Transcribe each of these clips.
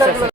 अच्छा।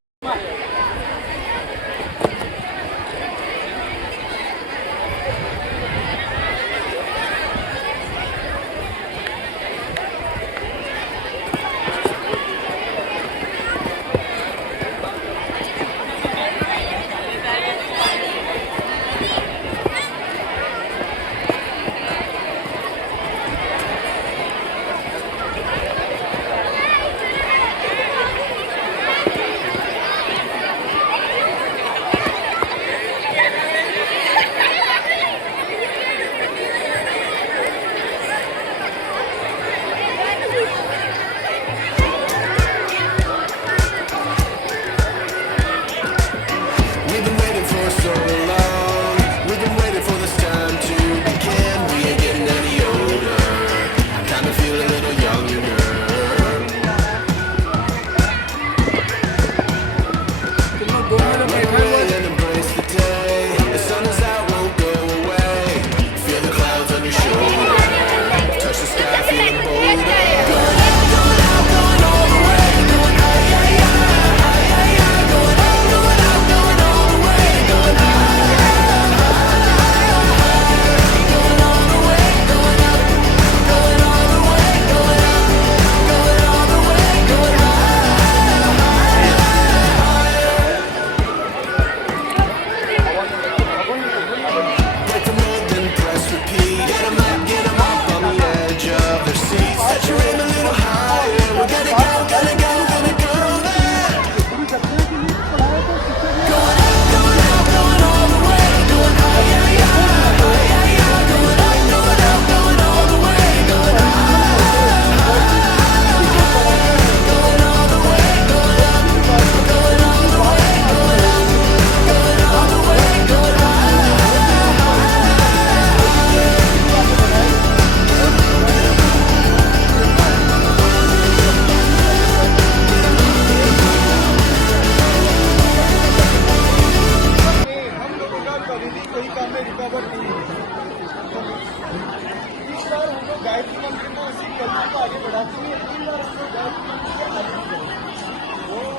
गायत्री मंदिर को उसी कदम को आगे बढ़ाते हुए 3 बार हम लोग गायत्री मंदिर के आगे बढ़े।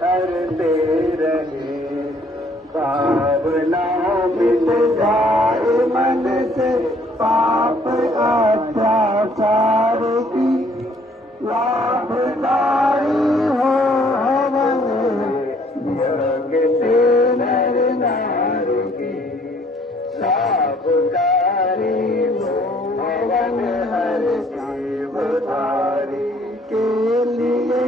करते रहे भावना मिट जाए मन से पाप अत्याचार की लाभकारी हो हवन यज्ञ से नर नारी की लाभकारी हो हवन हर जीवधारी के लिए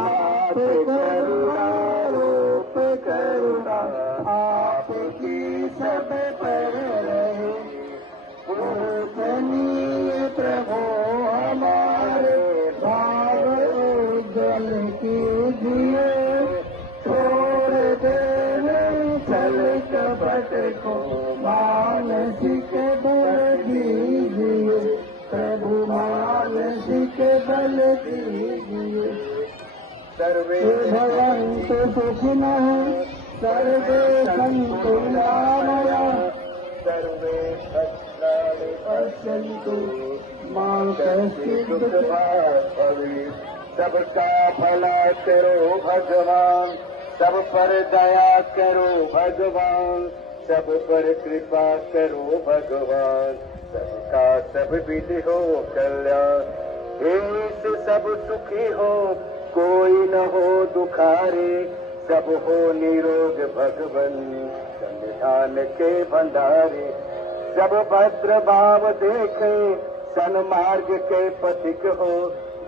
आप करुणा रूप करुणा आपकी सब पर रहे। पूजनीय प्रभु हमारे भाव उज्जवल कीजिए। छोड़ देने छल कपट को मानसिक बल दीजिए। प्रभु मानसिक बल दीजिए। सर्वे भवन्तु सुखिनः सर्वे सन्तु निरामयाः सर्वे भद्राणि पश्यन्तु मा कश्चित् दुःखभाग् भवेत्। सबका भला करो भगवान, सब पर दया करो भगवान, सब पर कृपा करो भगवान। सबका सब विधि हो कल्याण, इनसे सब सुखी हो कोई न हो दुखारे। सब हो निरोग भगवन संविधान के भंडारे। सब भद्र भाव देखे सन्मार्ग के पथिक हो।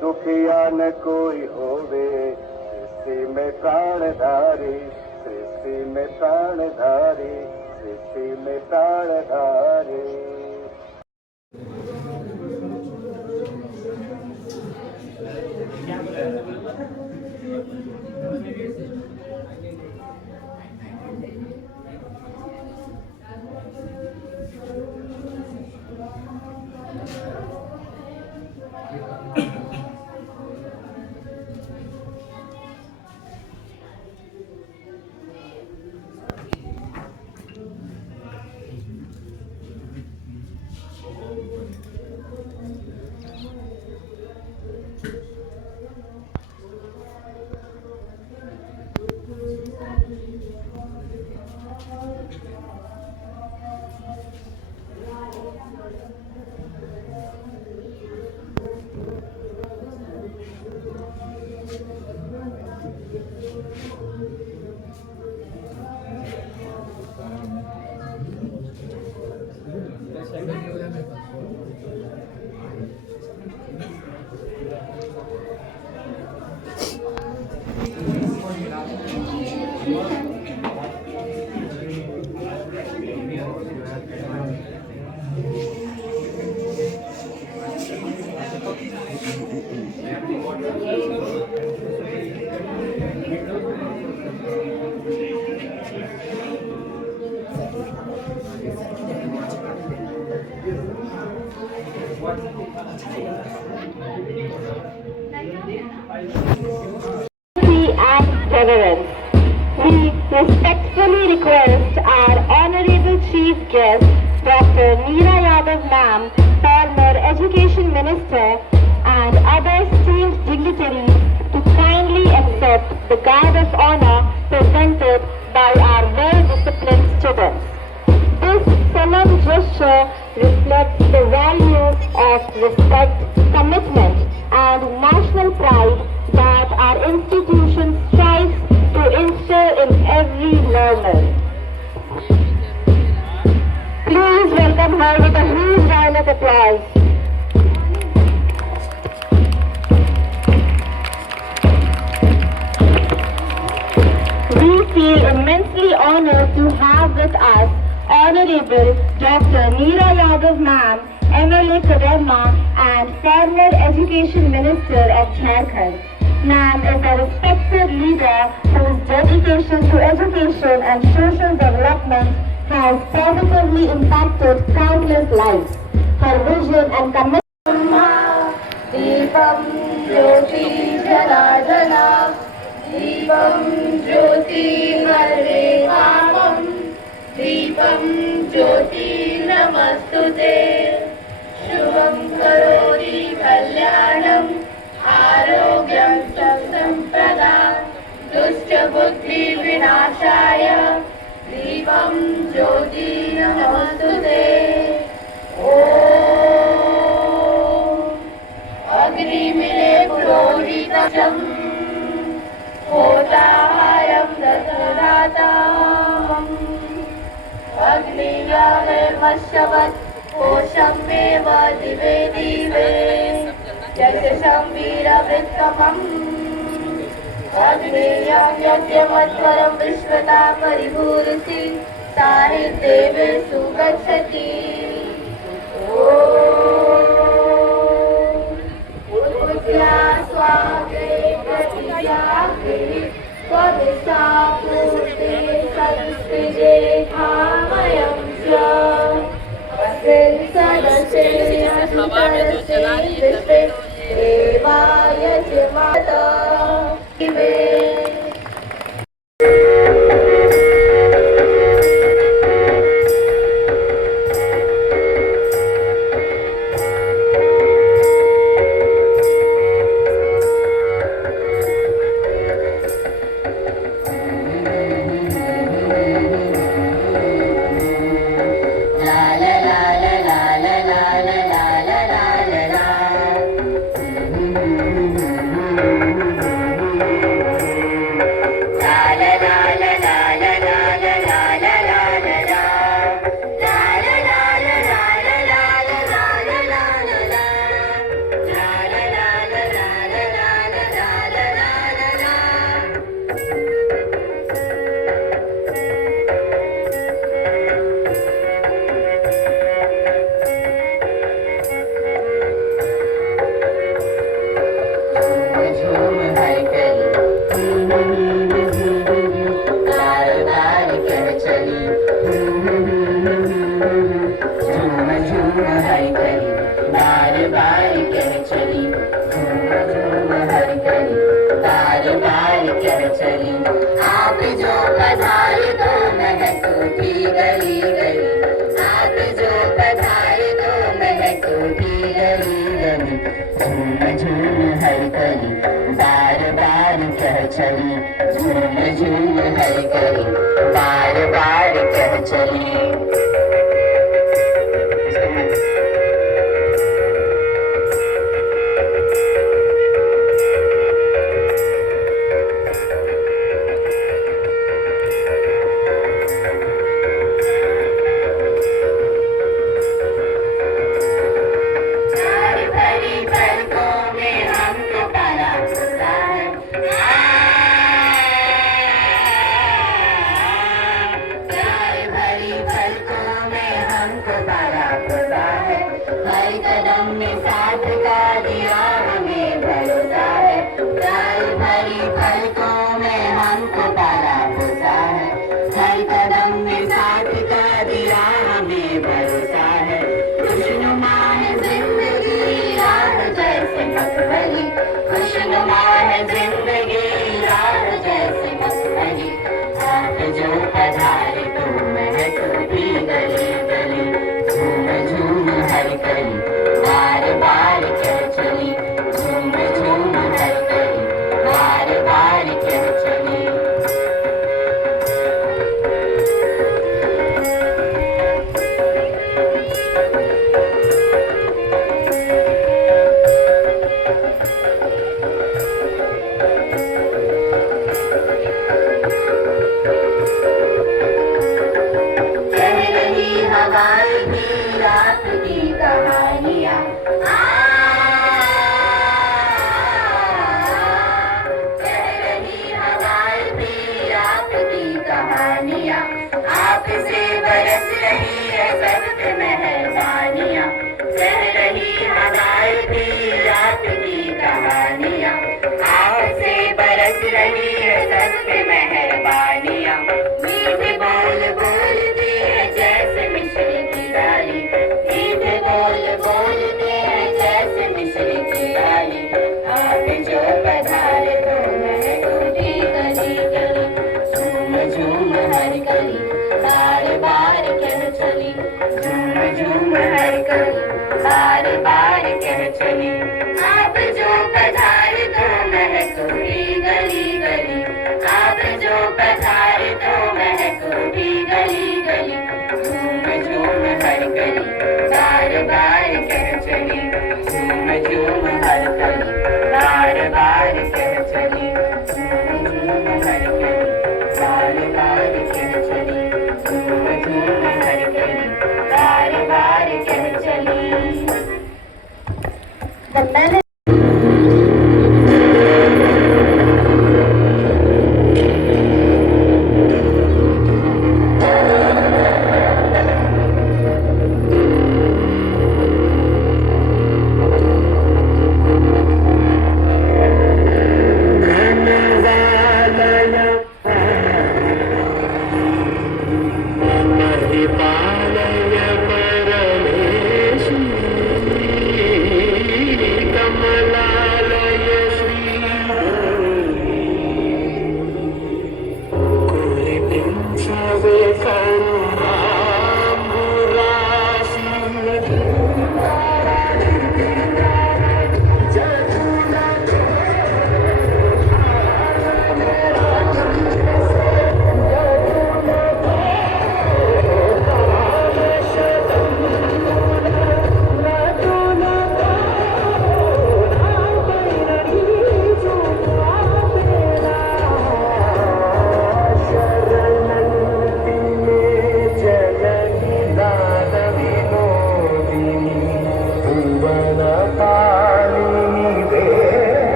दुखिया न कोई होवे सृष्टि में प्राणधारी। सृष्टि में प्राणधारी। सृष्टि में प्राणधारी। And reverence. We respectfully request our Honorable Chief Guest, Dr. Neera Yadav Ma'am, former Education Minister, and other esteemed dignitaries to kindly accept the guard of honor presented by our well-disciplined students. This solemn gesture reflects the value of respect, commitment, and national pride that our institution strives to instill in every learner. Please welcome her with a huge round of applause. We feel immensely honored to have with us Honorable Dr. Neera Yadav Ma'am, MLA Koderma and former Education Minister of Jharkhand. Ma'am is a respected leader whose dedication to education and social development has positively impacted countless lives. Her vision and commitment. Deepam Jyoti Janardana Deepam Jyoti Marvekam Deepam Jyoti Namastute Shubham Karoti Kalyanam Arogyam Sampadam Dushya Buddhi Vinashaya Deepam Jyoti Namastute Agni Mile Purohitam Hotahayam Dasaratam Agni Yave Mashavat Kosham Meva Dive Dive Yashasham Veera Vitkamam आग्नेयं यज्ञमध्वरं विश्वता परिपूरति साहित्येव सुगच्छति उद्या स्वागे प्रतिजागे स्वदिशापूर्ते संस्कृते धामयं च सदस्ये देवाय च माता आप जो पधारे तो महक उठी गली गली आप जो पधारे तो महक उठी गली गली झूम झूम हर कली बार बार कह चली झूम झूम हर कली बार बार कह चली आपसे बरस रही है सख्त मेहरबानियाँ कह रही हवाएं भी आपकी कहानियाँ आपसे बरस रही है सख्त मेहरबानियाँ मीठे बोल बोलती है जैसे मिश्री की डाली मीठे बोल बोलते हैं जैसे मिश्री की डाली आप जो पधारे तो महक उठी गली गली झूम झूम हर गली बार बार कह चली झूम झूम हर गली बार बार कह चली आप जो पधारे तो महक उठी गली गली आप जो पधारे तो महक उठी गली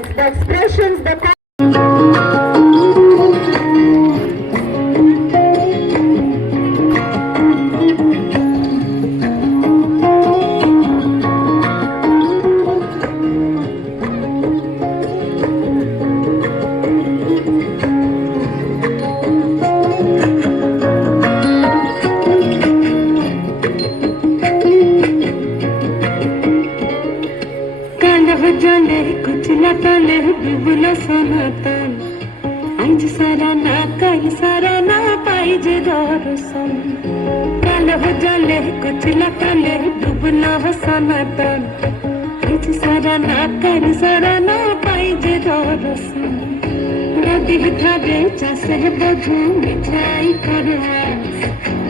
words, the expressions, the जले कुछ लताले बिबुला सनातन आज सारा ना कल सारा ना पाइजे दर्शन काल हो जले कुछ लताले बिबुला सनातन आज सारा ना कल सारा ना पाइजे दर्शन नदी धारे चासे बधू मिठाई करवा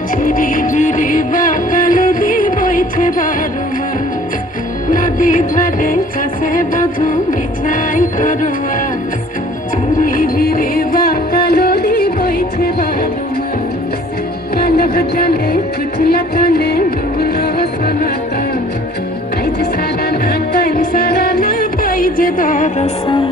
झिरी झिरी बाकाल दी বইছে বারো মাস नदी धारे चासे बधू मिठाई करवा झिरी झिरी बाकाल दी বইছে বারো মাস কালো জলে কুচলা কালে ডুবলো সনাতন আজ সারা না কাল সারা না পাইছে দর্শন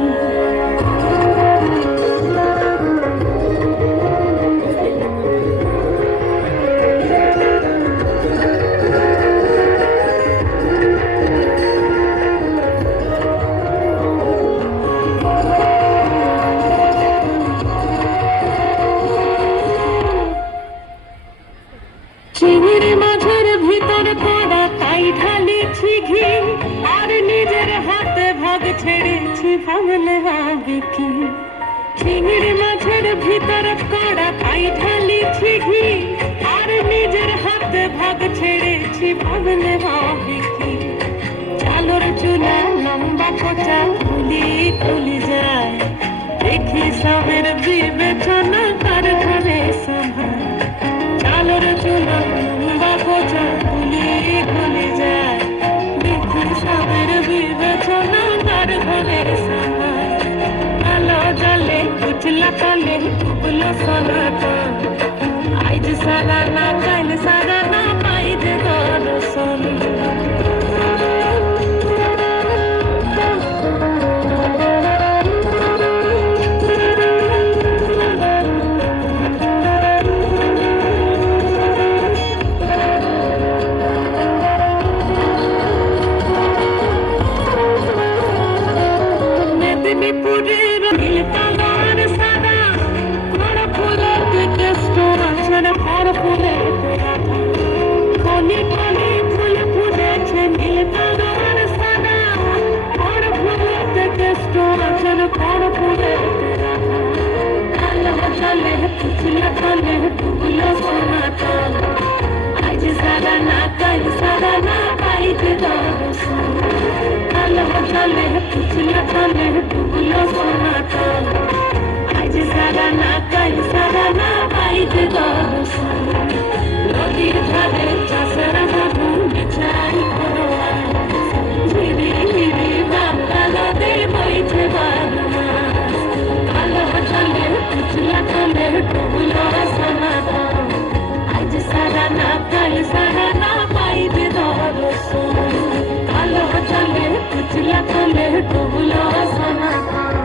চিংড়ি মাছের ভিতর কড়া তাই ঢালিছি ঘি আর নিজের হাতে ভাগ ছেড়েছি ভাবলে হবে কি চিংড়ি মাছের ভিতর কড়া তাই ঢালিছি ঘি আর নিজের হাতে ভাগ ছেড়েছি ভাবলে হবে কি চালর চুলা লম্বা কোচা খুলি খুলি যায় দেখি সবের বিবেচনা তার ঘরে সভা চালর চুলা লম্বা কোচা খুলি খুলি যায় দেখি সবের বিবেচনা তার ঘরে সভা আলো জলে কুচলা কালে ডুবলো সনাতন আজ সারা না কাল সারা না পাইছে দর্শন মেদিনীপুরের নীলতলার সাদা বড় ফুলের দিকে স্টোর আছে বড় ফুলের কলি কলি ফুল ফুটেছে নীলতলার সাদা বড় ফুলের দিকে স্টোর আছে বড় ফুলের কালো জলে কুচলা কালে ডুবলো সনাতন আজ সারা না কাল সারা না পাইছে দর্শন কালো জলে কুচলা কালে ডুবলো সনাতন আজ সারা না কাল সারা না পাইছে দর্শন নদীর ধারে চাষের বধূ মিঠাই করোয়া ঝিরি ঝিরি বাঁকাল দে বইছে বারো মাস কালো জলে কুচলা কালে ডুবলো সনাতন আজ সারা না কাল সারা না পাইছে দর্শন কালো জলে কুচলা কালে ডুবলো সনাতন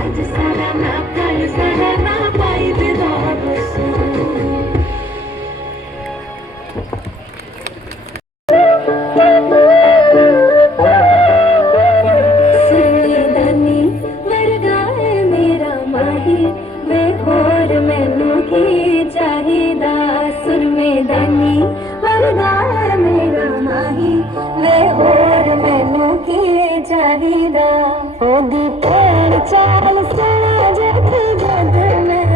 আজ সারা না কাল সারা না পাইছে দর্শন सुरमेदानी वर्गा है मेरा माही वे होर मैनू की चाहिदा सुरमेदानी वर्गा है मेरा माही वे होर मैनू की चाहिदा ओदी पैर चाल सोना जख जग में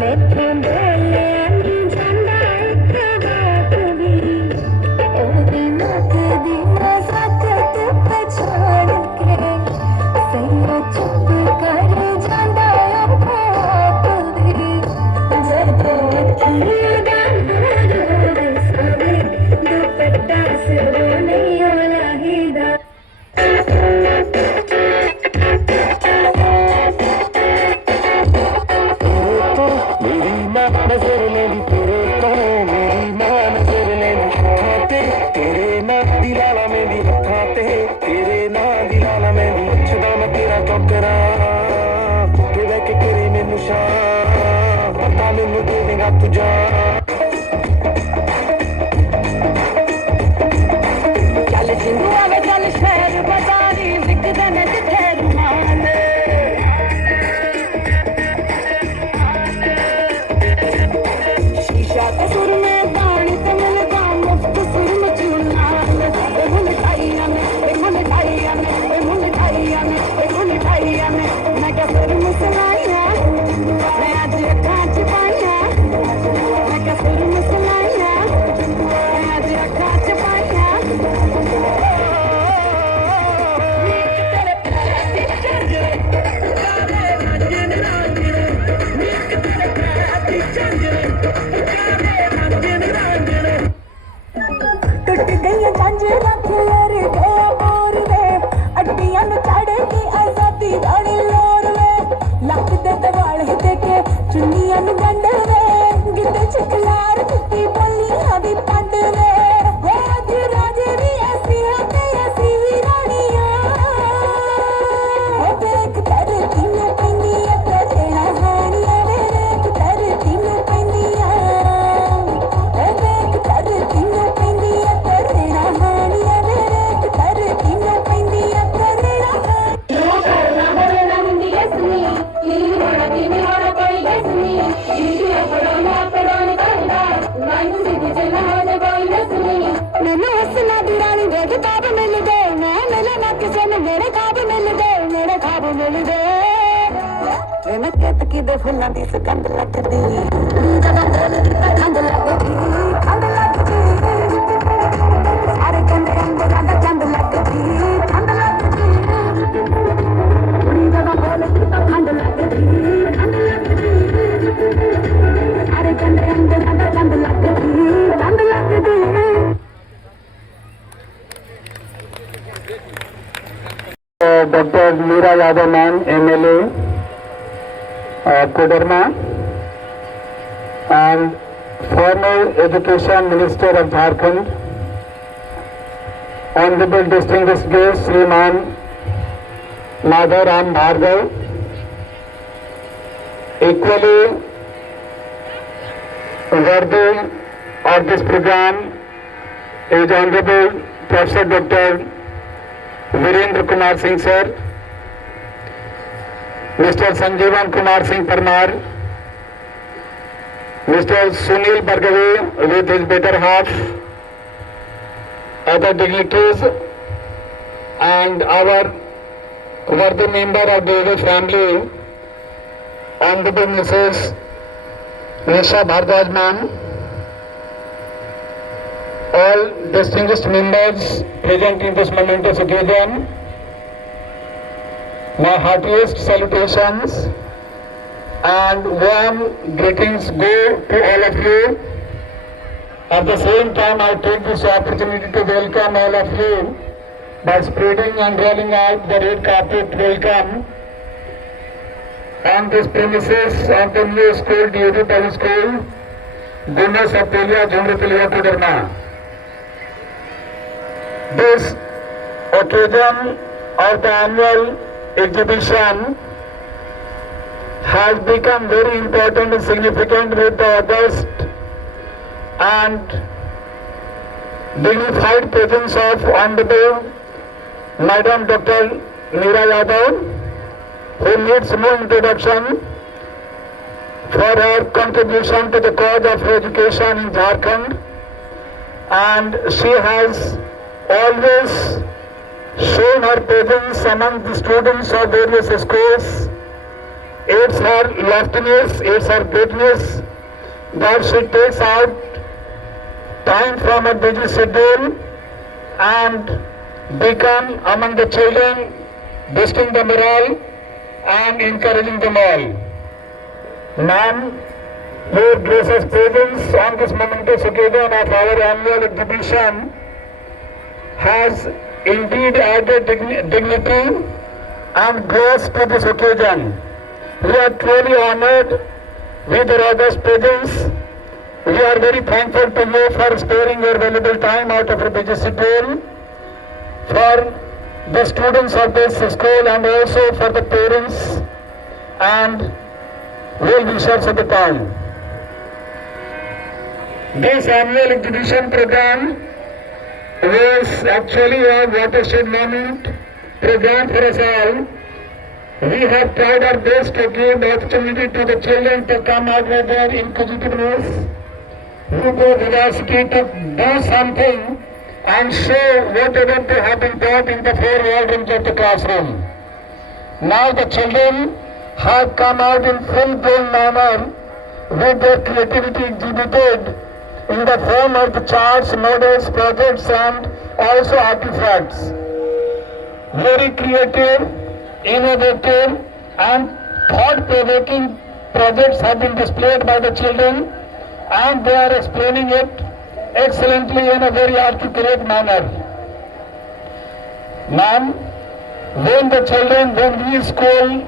मैथों बोले झंडा एक बात भी ओदी मत दी नज़ाकत पे छोड़ के सैया चुप कर जांदा बात भी जब अखियां डांड रोवे सावे दुपट्टा सिर नहीं ओलाहीदा ਸ਼ਾਂ ਪਤਾ ਮੈਨੂੰ ਦੇਵੇਂਗਾ ਤੂੰ ਜਾਨ ਚੱਲ ਜਿੰਦੂ ਆਵੇ ਚੱਲ ਸ਼ਹਿਰ ਬਾਜ਼ਾਰੀ ਵਿਕਦੇ ਨੇ ਜਿੱਥੇ ਰੁਮਾਲ ਸ਼ੀਸ਼ਾ ਤੇ ਸੁਰਮੇ ਦਾਣੀ ਤੇ ਮਿਲਦਾ ਮੁਫਤ ਸੁਰਮ ਚੂਨਾਲ ਇਹ ਮੁੰਡਾਈਆਂ ਨੇ ਮੈਂ ਕਿਹਾ ਸੁਰਮ ਸੁਣਾਈਆਂ ਮੈਂ ਅੱਜ ਅੱਖਾਂ ਚ ਪਾਈਆਂ ਮੈਂ ਕਿਹਾ ਸੁਰਮ ਸੁਣਾਈਆਂ ਮੈਂ ਅੱਜ ਅੱਖਾਂ ਚ ਪਾਈਆਂ ਟੁੱਟ ਗਈਆਂ ਜਾਂਜਰਾਂ ਖੇਰ ਗਏ ਮੋਰ ਵੇ ਅੱਡੀਆਂ ਨੂੰ ਚੜ੍ਹ ਕੇ ਆਜ਼ਾਦੀ ਵਾਲੀ ਲੋਰ ਵੇ ਲੱਕ ਦੇ ਦਵਾਲ ਦੇ ਕੇ ਚੁੰਨੀਆਂ ਨੂੰ ਗੰਢ ਵੇ ਗਿੱਧੇ ਚ ਖਲਾਰ ਦਿੱਤੀ ਬੋਲੀਆਂ ਦੀ ਪੰਡ ਵੇ ਹੋ ਅੱਜ ਰਾਜੇ ਵੀ ਐਸੀ ਤੇ ਐਸੀ ਹੀ ਰਾਣੀਆਂ ਹੋ ਦੇਖ ਧਰਤੀ ਨੂੰ ਪੈਂਦੀਆਂ ਤੇਰਾ ਹਾਣੀਆਂ ਵੇ ਦੇਖ ਧਰਤੀ ਨੂੰ ਪੈਂਦੀਆਂ ਹੋ ਦੇਖ ਧਰਤੀ ਨੂੰ ਪੈਂਦੀਆਂ ਤੇਰਾ ਹਾਣੀਆਂ ਵੇ ਦੇਖ ਧਰਤੀ ਨੂੰ ਪੈਂਦੀਆਂ ਤੇਰਾ ਉਹ ਕਰਨਾ ਬੋਲਣਾ ਹੁੰਦੀ ਐਸਨੀ ਕੀ ਹੋਣਾ ਕਿਵੇਂ ਹੋਣਾ ਕੋਈ ਐਸਨੀ ਇਹ ਪੜਾਉਣਾ ਪੜਾਉਣ ਕਰਦਾ ਮੈਨੂੰ ਸਿੱਧੀ ਚੱਲਣਾ ਹੋ ਜਾ ਕੋਈ ਐਸਨੀ ਮੈਨੂੰ ਹੱਸਣਾ ਦੀ ਰਾਣੀ ਦੇ ਕਿਤਾਬ ਮਿਲ ਦੇ ਮੈਂ ਮਿਲੇ ਨਾ ਕਿਸੇ ਨੂੰ ਮੇਰੇ ਖਾਬ ਮਿਲ ਦੇ ਵੇ ਮੈਂ ਕੇਤਕੀ ਦੇ ਫੁੱਲਾਂ ਦੀ ਸੁਗੰਧ ਲੱਗਦੀ ਜਦੋਂ ਬੋਲਦੀ ਤਾਂ ਖੰਡ ਲੱਗਦੀ ਸਾਰੇ ਕੰਦੇ ਅੰਬਰਾਂ ਦਾ ਚੰਦ ਲੱਗਦੀ ਖੰਡ ਲੱਗਦੀ ਜਦੋਂ ਬੋਲਦੀ ਤਾਂ ਖੰਡ ਲੱਗਦੀ ਸਾਰੇ ਕੰਦੇ ਅੰਬਰਾਂ ਦਾ ਚੰਦ ਲੱਗਦੀ Dr. Meera Yadav ma'am, MLA, Koderma, and former Education Minister of Jharkhand, Honorable Distinguished Guest Shriman Madharam Bhargav. Equally worthy of this program is Honorable Professor Dr. Virendra Kumar Singh sir, Mr. Sanjeevan Kumar Singh Parmar, Mr. Sunil Bhargave with his better half, other dignitaries, and our worthy member of the family, Honorable Mrs. Nisha Bhardwaj ma'am, all distinguished members present in this momentous occasion, my heartiest salutations and warm greetings go to all of you. At the same time, I take this opportunity to welcome all of you by spreading and rolling out the red carpet welcome on this premises of the new school, DAV Public School, Gunas of Telia, Jumratulia, Koderma. This occasion of the annual exhibition has become very important and significant with the august and dignified presence of Honorable Madam Dr. Meera Yadav, who needs no introduction for her contribution to the cause of education in Jharkhand, and she has always shown her presence among the students of various schools. It's her loftiness, it's her greatness that she takes out time from her busy schedule and become among the children, boosting the morale and encouraging them all. Ma'am, your gracious presence on this momentous occasion of our annual exhibition has indeed added dignity and grace to this occasion. We are truly honored with your august presence. We are very thankful to you for sparing your valuable time out of your busy schedule for the students of this school and also for the parents and well-wishers of the town. This annual exhibition program was actually a watershed moment program for us all. We have tried our best to give the opportunity to the children to come out with their inquisitiveness, with their vivacity to do something and show whatever they have been taught in the four wall rooms of the classroom. Now the children have come out in full-blown manner with their creativity exhibited in the form of the charts, models, projects and also artifacts. Very creative, innovative and thought-provoking projects have been displayed by the children and they are explaining it excellently in a very articulate manner. Ma'am, when we school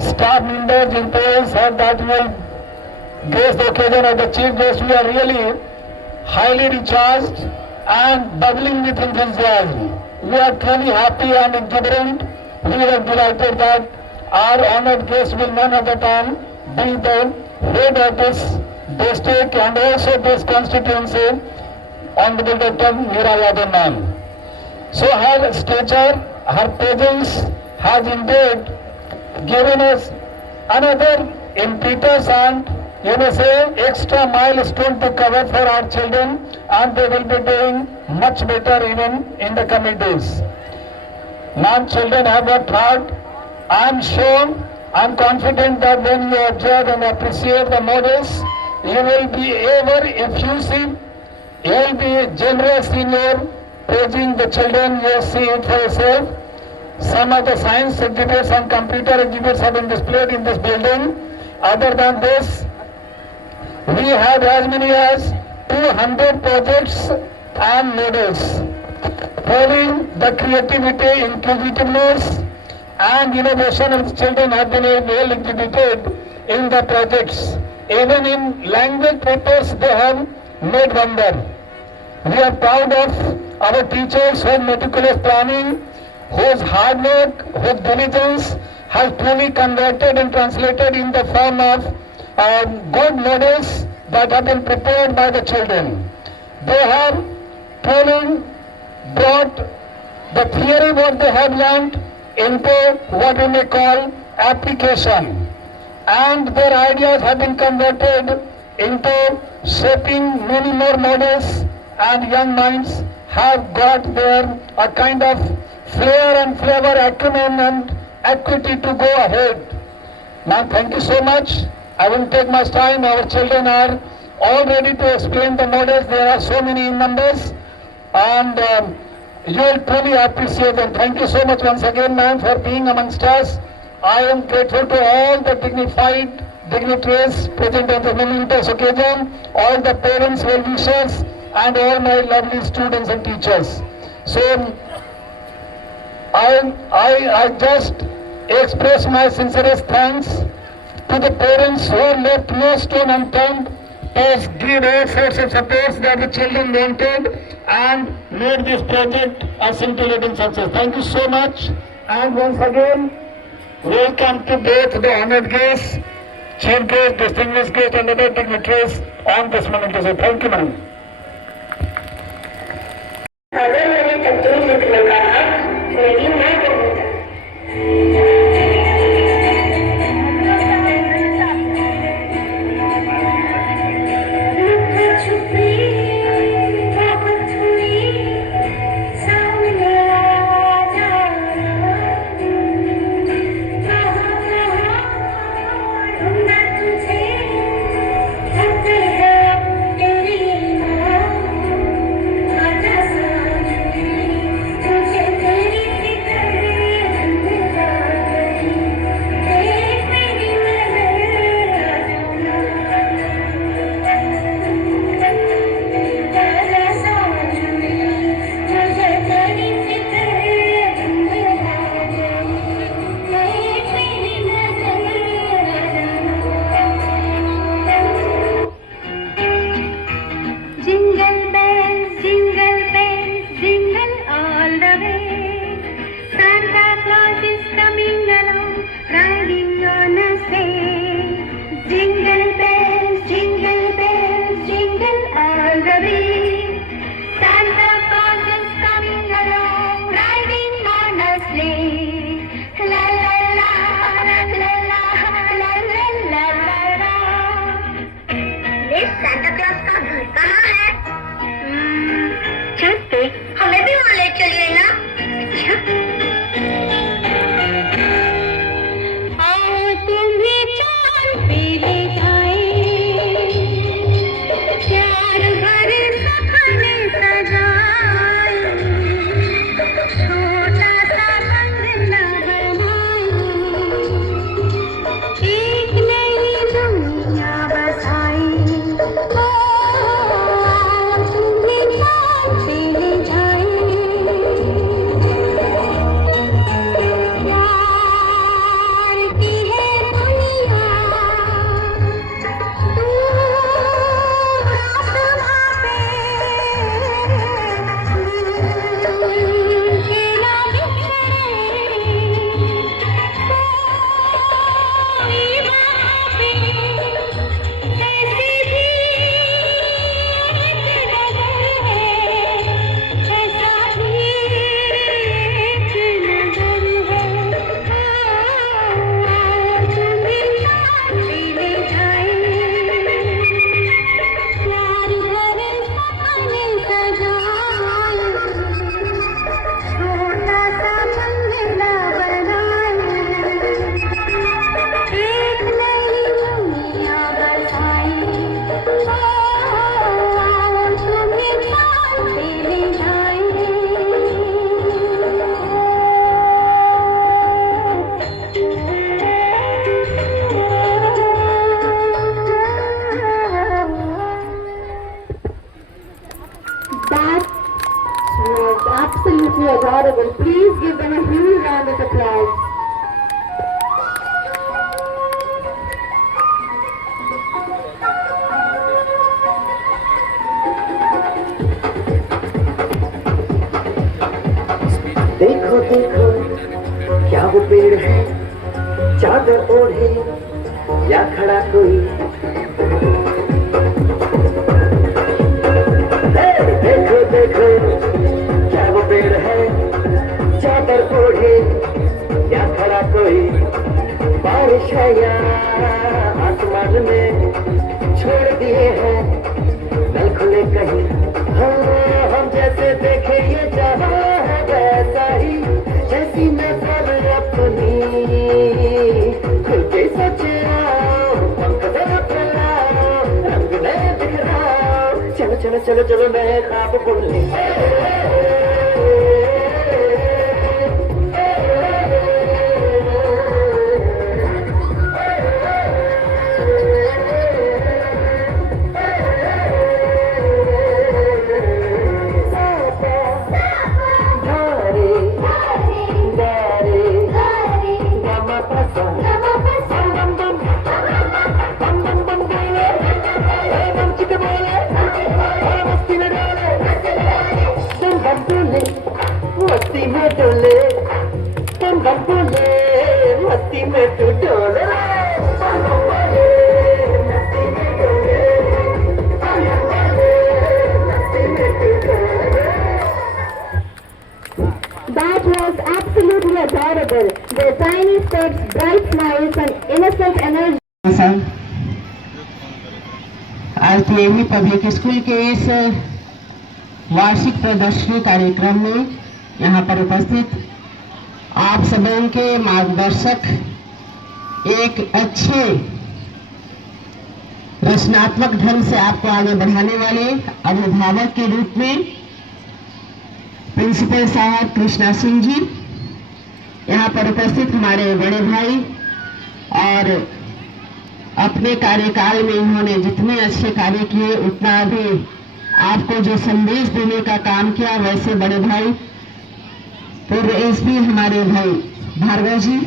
staff members, employees have that will grace the occasion of the chief guest, we are really highly recharged and bubbling with enthusiasm. We are truly happy and exuberant. We are delighted that our honored guest will none other than be the head of this district and also this constituency, Honorable Dr. Meera Yadav ma'am. So her stature, her presence has indeed given us another impetus and extra milestone to cover for our children and they will be doing much better even in the coming days. Ma'am, children have worked hard. I'm sure, I'm confident that when you observe and appreciate the models, you will be ever effusive, you will be generous in your praising the children, you see it for yourself. Some of the science exhibits and computer exhibits have been displayed in this building. Other than this, we have as many as 200 projects and models, proving the creativity, inquisitiveness and innovation of the children have been well exhibited in the projects. Even in language papers they have made wonder. We are proud of our teachers whose meticulous planning, whose hard work, whose diligence has truly converted and translated in the form of good models that have been prepared by the children. They have truly brought the theory what they have learned into what we may call application. And their ideas have been converted into shaping many more models and young minds have got their a kind of flair and flavor, acumen and equity to go ahead. Ma'am, thank you so much. I won't take much time. Our children are all ready to explain the models. There are so many in numbers and you will truly appreciate them. Thank you so much once again, ma'am, for being amongst us. I am grateful to all the dignified dignitaries present on the momentous occasion, all the parents, well-wishers and all my lovely students and teachers. So I just express my sincerest thanks to the parents who left no stone unturned to give all sorts of supports that the children wanted and made this project a scintillating success. Thank you so much and once again welcome to both the honored guests, chief guest, distinguished guest and other dignitaries on this momentous day. Thank you, ma'am. चादर ओढ़े या खड़ा कोई, देखो देखो क्या वो पेड़ है, चादर ओढ़े या खड़ा कोई, बारिश है या आसमान में छोड़ दिए हैं नल खुले कहीं। हम जैसे देखे ये जहां है वैसा ही, जैसी नजर अपनी खुल के सोचे आओ, पंख जरा फैलाओ, रंग नए दिखलाओ, चलो चलो चलो चलो नए ख्वाब बुन ले। मस्ती में डोले, बम बम बोले, मस्ती में तू डोले, बम बम बोले, मस्ती में डोले, बम बम बोले, मस्ती में तू डोले। That was absolutely adorable. Their tiny steps, bright smiles and innocent energy. आज PME पब्लिक स्कूल के इस वार्षिक प्रदर्शनी कार्यक्रम में यहाँ पर उपस्थित आप सबों के मार्गदर्शक, एक अच्छे रचनात्मक ढंग से आपको आगे बढ़ाने वाले अभिभावक के रूप में प्रिंसिपल साहब कृष्णा सिंह जी, यहाँ पर उपस्थित हमारे बड़े भाई, और अपने कार्यकाल में इन्होंने जितने अच्छे कार्य किए उतना भी आपको जो संदेश देने का काम किया, वैसे बड़े भाई पूर्व एसपी हमारे भाई भार्गव जी,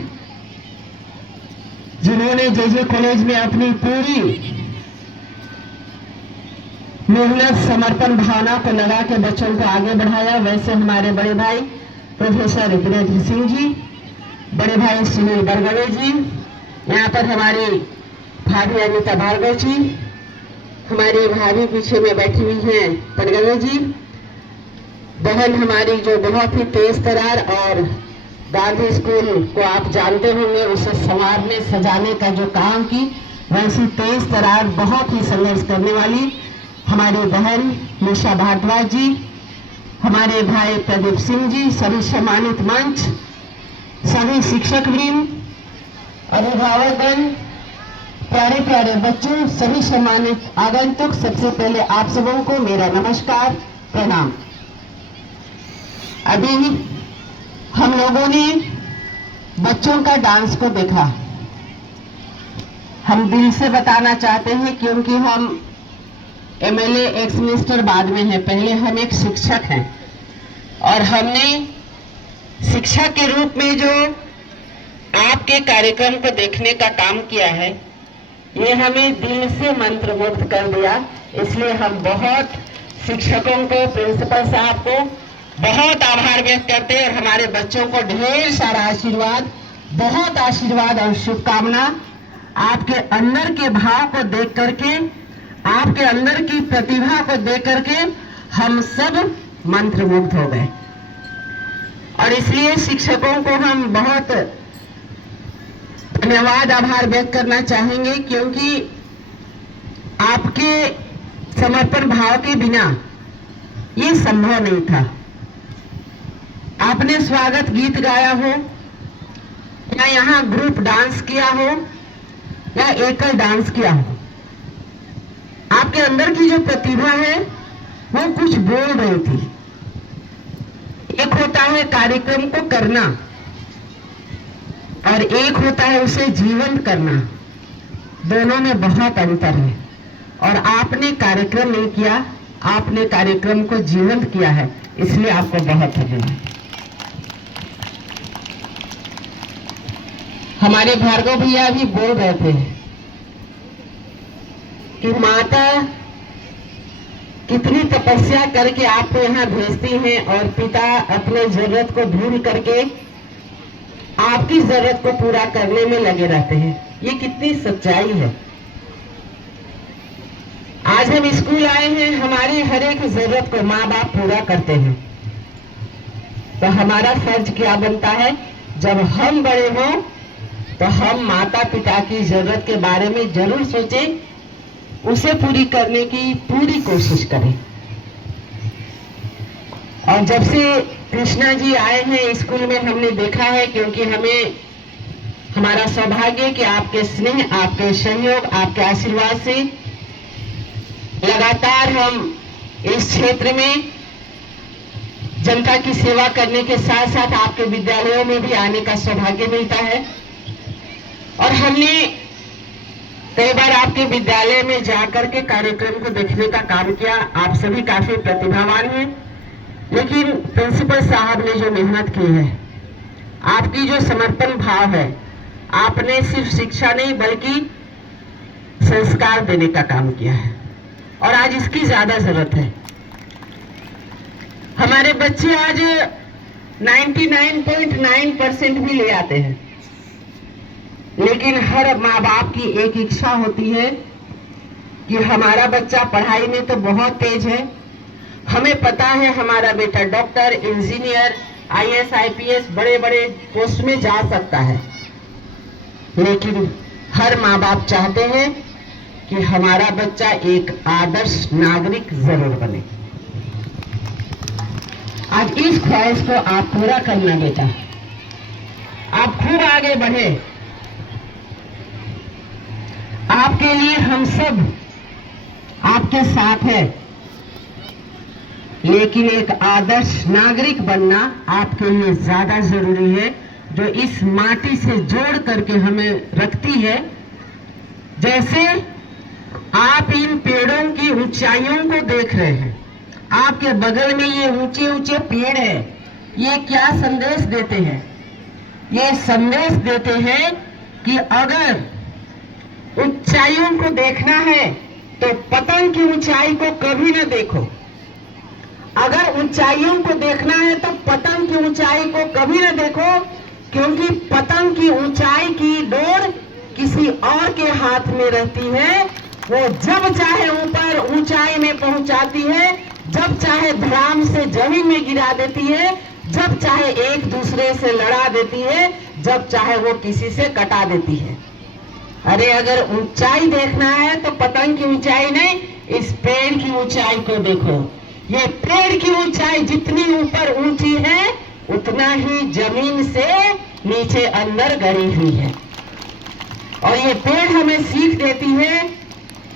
जिन्होंने जे कॉलेज में अपनी पूरी मेहनत समर्पण भावना को लगा के बच्चों को आगे बढ़ाया, वैसे हमारे बड़े भाई प्रोफेसर वीरेंद्र सिंह जी, बड़े भाई सुनील बरगवे जी, यहाँ पर हमारी भाभी अनिता भार्गव जी, हमारी भाभी पीछे में बैठी हुई हैं पटगवे जी, बहन हमारी जो बहुत ही तेज तरार, और गांधी स्कूल को आप जानते होंगे, उसे संवारने सजाने का जो काम की, वैसी तेज तरार बहुत ही संघर्ष करने वाली हमारी बहन निशा भारद्वाज जी, हमारे भाई प्रदीप सिंह जी, सभी सम्मानित मंच, सभी शिक्षक वृंद, अभिभावकगण, प्यारे प्यारे बच्चों, सभी सम्मानित आगंतुक, सबसे पहले आप सबों को मेरा नमस्कार प्रणाम। अभी हम लोगों ने बच्चों का डांस को देखा। हम दिल से बताना चाहते हैं, क्योंकि हम एमएलए एक्स मिनिस्टर बाद में हैं, पहले हम एक शिक्षक हैं, और हमने शिक्षक के रूप में जो आपके कार्यक्रम को देखने का काम किया है, ये हमें दिल से मंत्रमुग्ध कर दिया। इसलिए हम बहुत शिक्षकों को, प्रिंसिपल साहब को बहुत आभार व्यक्त करते हैं, और हमारे बच्चों को ढेर सारा आशीर्वाद, बहुत आशीर्वाद और शुभकामना। आपके अंदर के भाव को देख करके, आपके अंदर की प्रतिभा को देख करके हम सब मंत्रमुग्ध हो गए, और इसलिए शिक्षकों को हम बहुत धन्यवाद, आभार व्यक्त करना चाहेंगे, क्योंकि आपके समर्पण भाव के बिना ये संभव नहीं था। आपने स्वागत गीत गाया हो, या यहाँ ग्रुप डांस किया हो, या एकल डांस किया हो, आपके अंदर की जो प्रतिभा है वो कुछ बोल रही थी। एक होता है कार्यक्रम को करना, और एक होता है उसे जीवंत करना, दोनों में बहुत अंतर है। और आपने कार्यक्रम नहीं किया, आपने कार्यक्रम को जीवंत किया है, इसलिए आपको बहुत धन्यवाद। हमारे भार्गव भैया भी बोल रहे थे कि माता कितनी तपस्या करके आपको यहाँ भेजती हैं, और पिता अपने जरूरत को भूल करके आपकी जरूरत को पूरा करने में लगे रहते हैं। ये कितनी सच्चाई है। आज हम स्कूल आए हैं, हमारी हर एक जरूरत को माँ बाप पूरा करते हैं, तो हमारा फर्ज क्या बनता है, जब हम बड़े हों तो हम माता पिता की जरूरत के बारे में जरूर सोचें, उसे पूरी करने की पूरी कोशिश करें। और जब से कृष्णा जी आए हैं स्कूल में, हमने देखा है, क्योंकि हमें हमारा सौभाग्य कि आपके स्नेह, आपके सहयोग, आपके आशीर्वाद से लगातार हम इस क्षेत्र में जनता की सेवा करने के साथ साथ आपके विद्यालयों में भी आने का सौभाग्य मिलता है। और हमने कई बार आपके विद्यालय में जाकर के कार्यक्रम को देखने का काम किया। आप सभी काफी प्रतिभावान हैं, लेकिन प्रिंसिपल साहब ने जो मेहनत की है, आपकी जो समर्पण भाव है, आपने सिर्फ शिक्षा नहीं बल्कि संस्कार देने का काम किया है, और आज इसकी ज्यादा जरूरत है। हमारे बच्चे आज 99.9% भी ले आते हैं, लेकिन हर माँ बाप की एक इच्छा होती है कि हमारा बच्चा पढ़ाई में तो बहुत तेज है, हमें पता है हमारा बेटा डॉक्टर, इंजीनियर, IAS, IPS बड़े बड़े पोस्ट में जा सकता है, लेकिन हर माँ बाप चाहते हैं कि हमारा बच्चा एक आदर्श नागरिक जरूर बने। आज इस ख्वाहिश को आप पूरा करना बेटा, आप खूब आगे बढ़े। आपके लिए हम सब आपके साथ हैं, लेकिन एक आदर्श नागरिक बनना आपके लिए ज्यादा जरूरी है, जो इस माटी से जोड़ करके हमें रखती है। जैसे आप इन पेड़ों की ऊंचाइयों को देख रहे हैं, आपके बगल में ये ऊंचे ऊंचे पेड़ है, ये क्या संदेश देते हैं? ये संदेश देते हैं कि अगर ऊंचाइयों को देखना है तो पतंग की ऊंचाई को कभी न देखो। अगर ऊंचाइयों को देखना है तो पतंग की ऊंचाई को कभी न देखो, क्योंकि पतंग की ऊंचाई की डोर किसी और के हाथ में रहती है। वो जब चाहे ऊपर ऊंचाई में पहुंचाती है, जब चाहे धड़ाम से जमीन में गिरा देती है, जब चाहे एक दूसरे से लड़ा देती है, जब चाहे वो किसी से कटा देती है। अरे अगर ऊंचाई देखना है तो पतंग की ऊंचाई नहीं, इस पेड़ की ऊंचाई को देखो। ये पेड़ की ऊंचाई जितनी ऊपर ऊंची है, उतना ही जमीन से नीचे अंदर गड़ी हुई है। और ये पेड़ हमें सीख देती है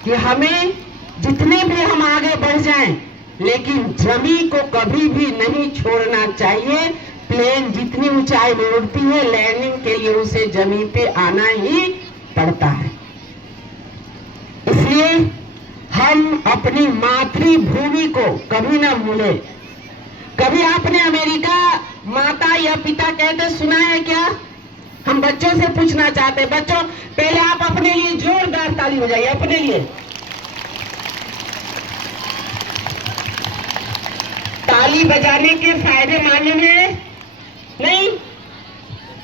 कि हमें जितने भी हम आगे बढ़ जाएं, लेकिन जमीन को कभी भी नहीं छोड़ना चाहिए। प्लेन जितनी ऊंचाई में उड़ती है, लैंडिंग के लिए उसे जमीन पे आना ही पड़ता है। इसलिए हम अपनी मातृभूमि को कभी ना भूलें। कभी आपने अमेरिका माता या पिता कहते सुना है क्या? हम बच्चों से पूछना चाहते हैं। बच्चों, पहले आप अपने लिए जोरदार ताली बजाइए, अपने लिए। ताली बजाने के फायदे मालूम है? नहीं।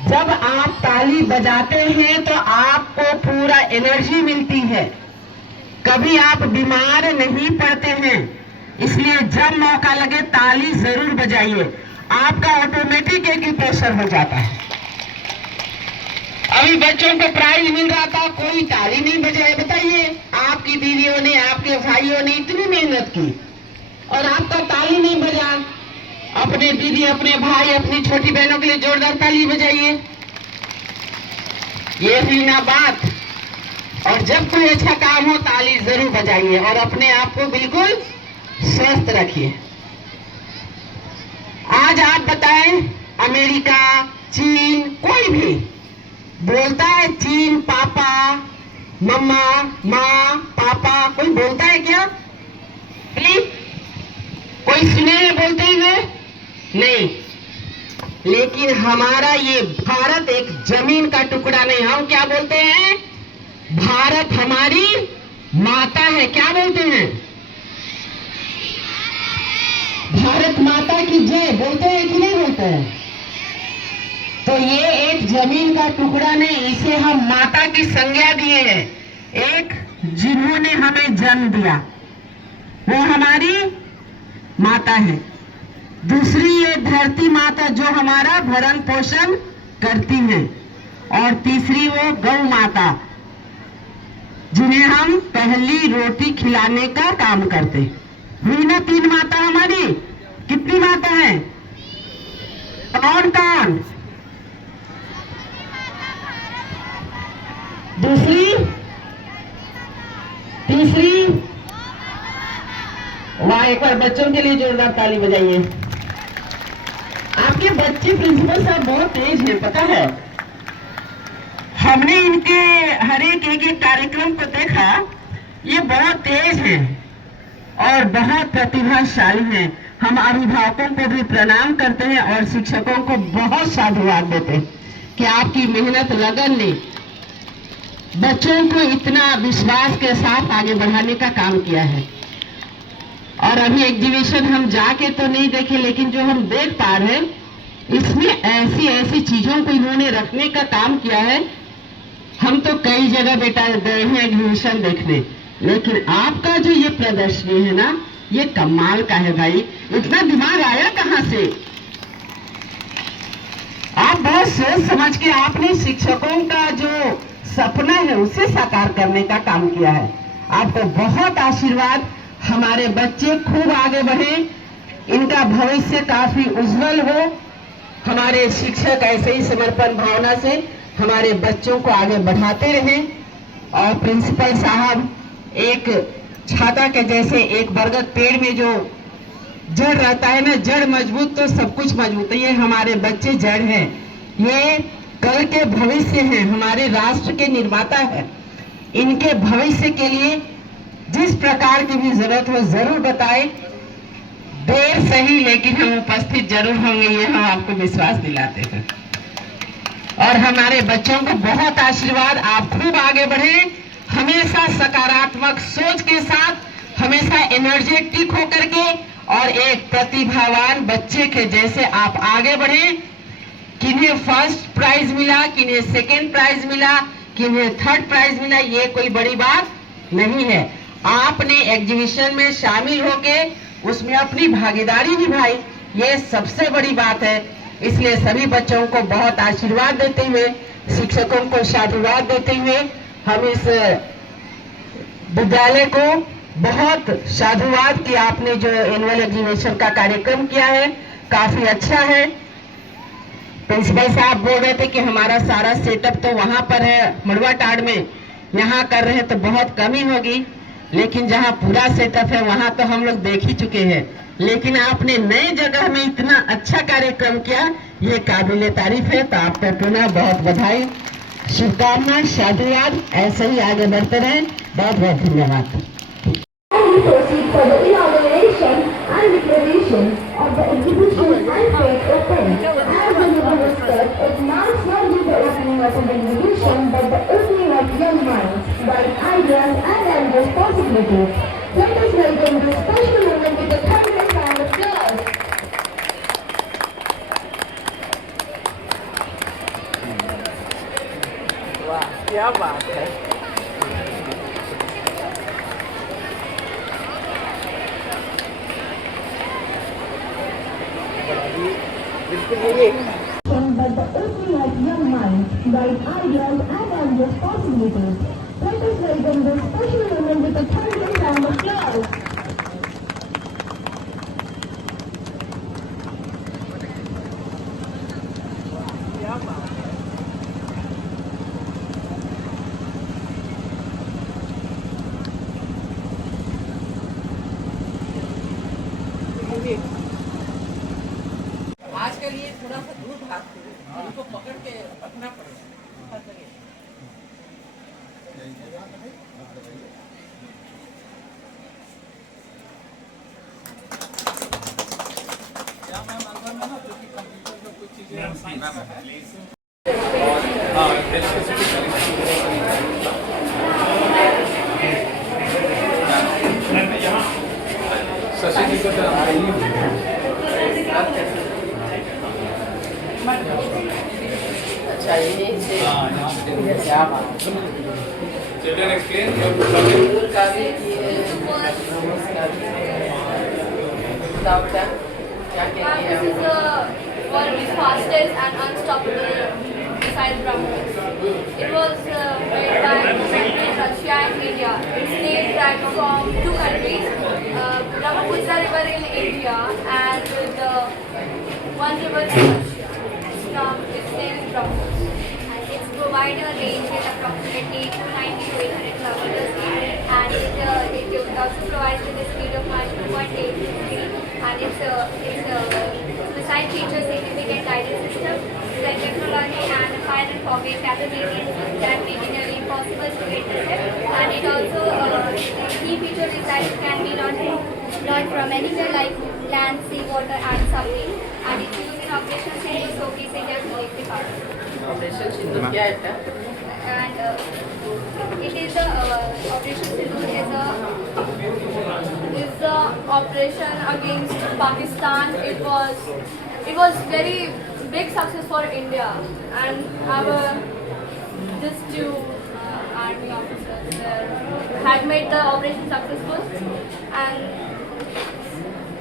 जब आप ताली बजाते हैं तो आपको पूरा एनर्जी मिलती है, कभी आप बीमार नहीं पड़ते हैं। इसलिए जब मौका लगे ताली जरूर बजाइए, आपका ऑटोमेटिक एक प्रेशर हो जाता है। अभी बच्चों को प्राइज मिल रहा था, कोई ताली नहीं बजाए। बताइए, आपकी दीदियों ने, आपके भाइयों ने इतनी मेहनत की और आपका ताली नहीं बजा। अपने दीदी, अपने भाई, अपनी छोटी बहनों के लिए जोरदार ताली बजाइए। ये हुई ना बात। और जब कोई अच्छा काम हो ताली जरूर बजाइए और अपने आप को बिल्कुल स्वस्थ रखिए। आज आप बताएं, अमेरिका, चीन, कोई भी बोलता है चीन पापा, मम्मा, माँ, पापा, कोई बोलता है क्या? प्लीज, कोई सुने हैं बोलते हुए? नहीं। लेकिन हमारा ये भारत एक जमीन का टुकड़ा नहीं। हम क्या बोलते हैं? भारत हमारी माता है। क्या बोलते हैं? भारत माता की जय बोलते हैं कि नहीं बोलते हैं? तो ये एक जमीन का टुकड़ा नहीं, इसे हम माता की संज्ञा दिए हैं। एक जिन्होंने हमें जन्म दिया वो हमारी माता है, दूसरी ये धरती माता जो हमारा भरण पोषण करती है, और तीसरी वो गौ माता जिन्हें हम पहली रोटी खिलाने का काम करते। हुई ना 3 माता हमारी? कितनी माता है? कौन कौन? दूसरी, तीसरी? वाह, एक बार बच्चों के लिए जोरदार ताली बजाइए। आपके बच्चे प्रिंसिपल साहब बहुत तेज हैं, पता है। हमने इनके हर एक कार्यक्रम को देखा, ये बहुत तेज हैं और बहुत प्रतिभाशाली हैं। हम अभिभावकों को भी प्रणाम करते हैं और शिक्षकों को बहुत साधुवाद देते हैं कि आपकी मेहनत लगन ने बच्चों को इतना विश्वास के साथ आगे बढ़ाने का काम किया है। और अभी एग्जीबिशन हम जाके तो नहीं देखे, लेकिन जो हम देख पा रहे हैं इसमें ऐसी ऐसी चीजों को इन्होंने रखने का काम किया है। हम तो कई जगह बेटा गए हैं एग्जीबिशन देखने, लेकिन आपका जो ये प्रदर्शनी है ना, ये कमाल का है भाई। इतना दिमाग आया कहाँ से? आप बहुत सोच समझ के आपने शिक्षकों का जो सपना है उसे साकार करने का काम किया है। आपको बहुत आशीर्वाद। हमारे बच्चे खूब आगे बढ़े, इनका भविष्य काफी उज्जवल हो। हमारे शिक्षक ऐसे ही समर्पण भावना से हमारे बच्चों को आगे बढ़ाते रहें। और प्रिंसिपल साहब, एक छाता के जैसे एक बरगद पेड़ में जो जड़ रहता है ना, जड़ मजबूत तो सब कुछ मजबूत है। ये हमारे बच्चे जड़ हैं, ये कल के भविष्य हैं, हमारे राष्ट्र के निर्माता है। इनके भविष्य के लिए जिस प्रकार की भी जरूरत हो जरूर बताएं। देर सही लेकिन हम उपस्थित जरूर होंगे, ये हम आपको विश्वास दिलाते हैं। और हमारे बच्चों को बहुत आशीर्वाद। आप खूब आगे बढ़ें, हमेशा सकारात्मक सोच के साथ, हमेशा एनर्जेटिक होकर के और एक प्रतिभावान बच्चे के जैसे आप आगे बढ़ें। किन्हें फर्स्ट प्राइज मिला, किन्हें सेकेंड प्राइज मिला, किन्हें थर्ड प्राइज मिला, ये कोई बड़ी बात नहीं है। आपने एग्जीबिशन में शामिल होके उसमें अपनी भागीदारी निभाई, ये सबसे बड़ी बात है। इसलिए सभी बच्चों को बहुत आशीर्वाद देते हुए, शिक्षकों को साधुवाद देते हुए, हम इस विद्यालय को बहुत साधुवाद कि आपने जो एनुअल एग्जीबिशन का कार्यक्रम किया है काफी अच्छा है। प्रिंसिपल साहब बोल रहे थे कि हमारा सारा सेटअप तो वहां पर है मड़वा टाड़ में, यहाँ कर रहे हैं तो बहुत कमी होगी, लेकिन जहाँ पूरा सेटअप है वहां तो हम लोग देख ही चुके हैं। लेकिन आपने नए जगह में इतना अच्छा कार्यक्रम किया, ये काबिले तारीफ है। तो आपको पुनः बहुत बधाई, शुभकामनाएं, साधुवाद। ऐसे ही आगे बढ़ते रहें। बहुत बहुत धन्यवाद। We proceed for the inauguration and declaration of the exhibition and plate open. As the minister, it marks not just the opening of an exhibition, but the opening of young minds, bright ideas and endless possibilities. Let us welcome this special moment with a thunderous round of applause. वाह, क्या बात है। But the opening of young minds, bright ideas and endless possibilities. Let us welcome this special moment with a thunderous round of applause. आजकल ये थोड़ा सा दूर भागते हैं, उनको पकड़ के रखना पड़ेगा। शशि जी को क्या बात है। दूर का भी किए, उसका भी किए। बताओ बेटा, क्या क्या किया? This is the world's fastest and unstoppable missile BrahMos. It was made by Russia and India. It's named back from two countries, Brahmaputra River in India and the one river in Russia. Its name is BrahMos. And it's provided a range in approximately 290 to 800 kilometers, and it also provides with a speed of Mach 2.8 and its missile features significant guidance system, the technology and fire and fogging capabilities that make it nearly impossible to intercept. And it also the key feature is that it can be launched from anywhere like land, sea, water and submarine, and it's used in Operation Sindoor, showcasing their military power. Operation Sindoor क्या है बेटा? And it is the Operation Sindoor is the operation against Pakistan. It was very big success for India, and our these two army officers had made the operation successful, and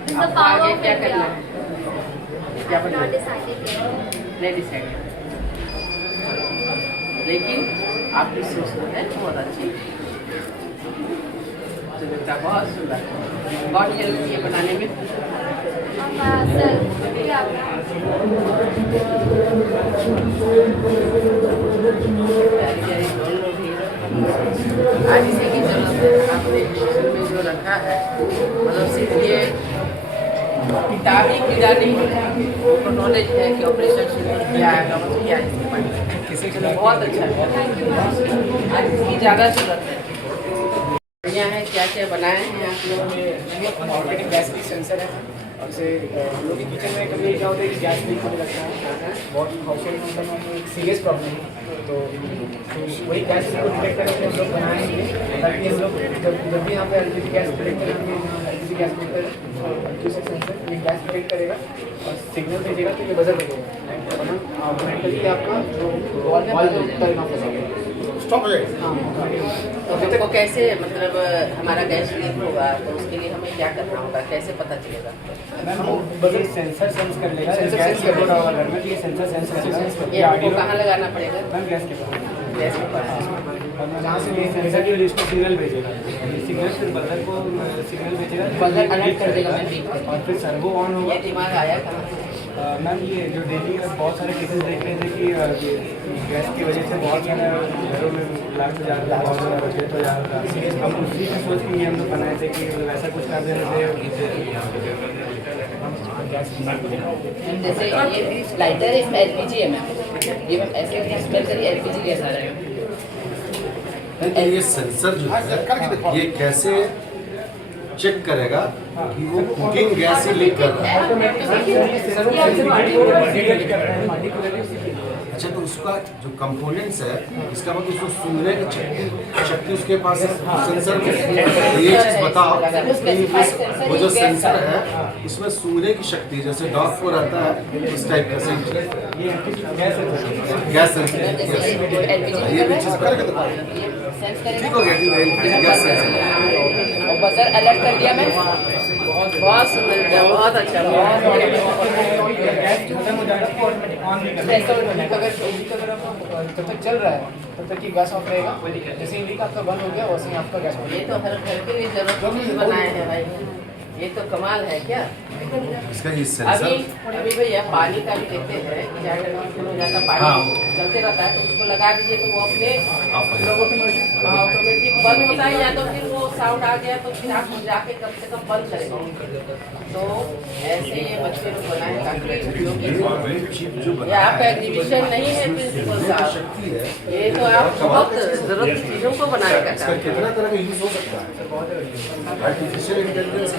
this is the आपको power आगे of क्या India. करना है? क्या I have बनना not है? decided yet. नहीं decide, लेकिन आपकी सोच तो है बहुत अच्छी। तो बेटा बहुत सुंदर, कौन हेल्प किए बनाने में? Myself. Yeah. प्यारी प्यारी दोनों भी। आज इसी की जरूरत है। आपने शुरू में जो रखा है, मतलब सिर्फ ये किताबी कीड़ा नहीं है, तो नॉलेज है कि ऑपरेशन सिंदूर क्या है, गमन क्या है, इसके बारे में किसी के लिए बहुत अच्छा है। आज इसकी ज़्यादा जरूरत है। बढ़िया है, क्या क्या बनाए हैं आप लोग? ये ऑटोमेटिक गैस की सेंसर है, और इसे हम लोग के किचन में कभी क्या होता है कि गैस लीक होने लगता है, बहुत हाउस होल्ड में एक सीरियस प्रॉब्लम है। तो वही गैस को डिटेक्ट करके हम लोग बनाएंगे, ताकि हम लोग जब भी यहाँ पे एलपीजी गैस डिटेक्ट करेंगे, एलपीजी गैस डिटेक्टर सेंसर ये गैस डिटेक्ट करेगा और सिग्नल भेजेगा, तो ये बजर बजेगा और हम ऑटोमेटिकली आपका जो वॉल टर्न ऑफ हो जाएगा, स्टॉप हो जाएगा। तो हमको कैसे, मतलब हमारा गैस लीक होगा तो उसके लिए हमें क्या करना होगा, कैसे पता चलेगा? मैम वो बजर सेंसर सेंस कर लेगा, गैस कर रहा होगा घर में, तो ये सेंसर सेंस करेगा। ये हमको कहाँ लगाना पड़ेगा? मैम गैस के पास, गैस के पास। और जहाँ से ये सेंसर की लिस्ट को सिग्नल भेजेगा, सिग्नल फिर बजर को सिग्नल भेजेगा, बजर अलर्ट कर देगा मैम, और फिर सर्वो ऑन होगा। ये दिमाग आया कहाँ से? मैम ये जो डेली बहुत सारे केसेस देख रहे थे कि गैस की वजह से बहुत सारे घरों में लाख से ज़्यादा बहुत ज़्यादा डेथ हो जा रहा था। हम उसी में सोच के हम लोग बनाए थे कि वैसा कुछ कर देने से जैसे ये लाइटर इसमें एलपीजी है मैम, ये मैम ऐसे स्मेल करिए, एलपीजी गैस आ रहा है। तो ये सेंसर जो है ये कैसे चेक करेगा कि वो कुकिंग गैस ही लीक कर रहा है? अच्छा, तो उसका जो कंपोनेंट्स है, इसका मतलब उसको सूंघने की शक्ति उसके पास है सेंसर में। ये चीज़ बताओ कि वो जो सेंसर है इसमें सूंघने की शक्ति जैसे डॉग को रहता है इस टाइप का सेंसर, गैस सेंसर, ये भी चीज़ करके ठीक हो गया, गैस सेंसर और बजर अलर्ट कर दिया मैं। बहुत सुंदर, बहुत अच्छा, बहुत जब तक चल रहा है तब तक ये गैस ऑफ रहेगा, जैसे ही लीक आपका बंद हो गया वैसे ही आपका गैस ऑफ। ये तो हर घर के लिए जरूरत बनाए हैं भाई, ये तो कमाल है क्या। इसका ये अभी सेंसर अभी भैया पानी का भी देखते हैं कि क्या हो जाता, पानी चलते रहता है तो उसको लगा दीजिए तो वो अपने ऑटोमेटिक बंद होता है, या तो फिर वो साउंड आ गया तो फिर आप जाके कम से कम बंद करेंगे। तो ऐसे ये बच्चे लोग बनाए ताकि ये आपका एग्जीबिशन नहीं है प्रिंसिपल साहब, ये तो आप बहुत जरूरत की चीज़ों को बनाने का इसका कितना तरह का यूज हो सकता है? आर्टिफिशियल इंटेलिजेंस का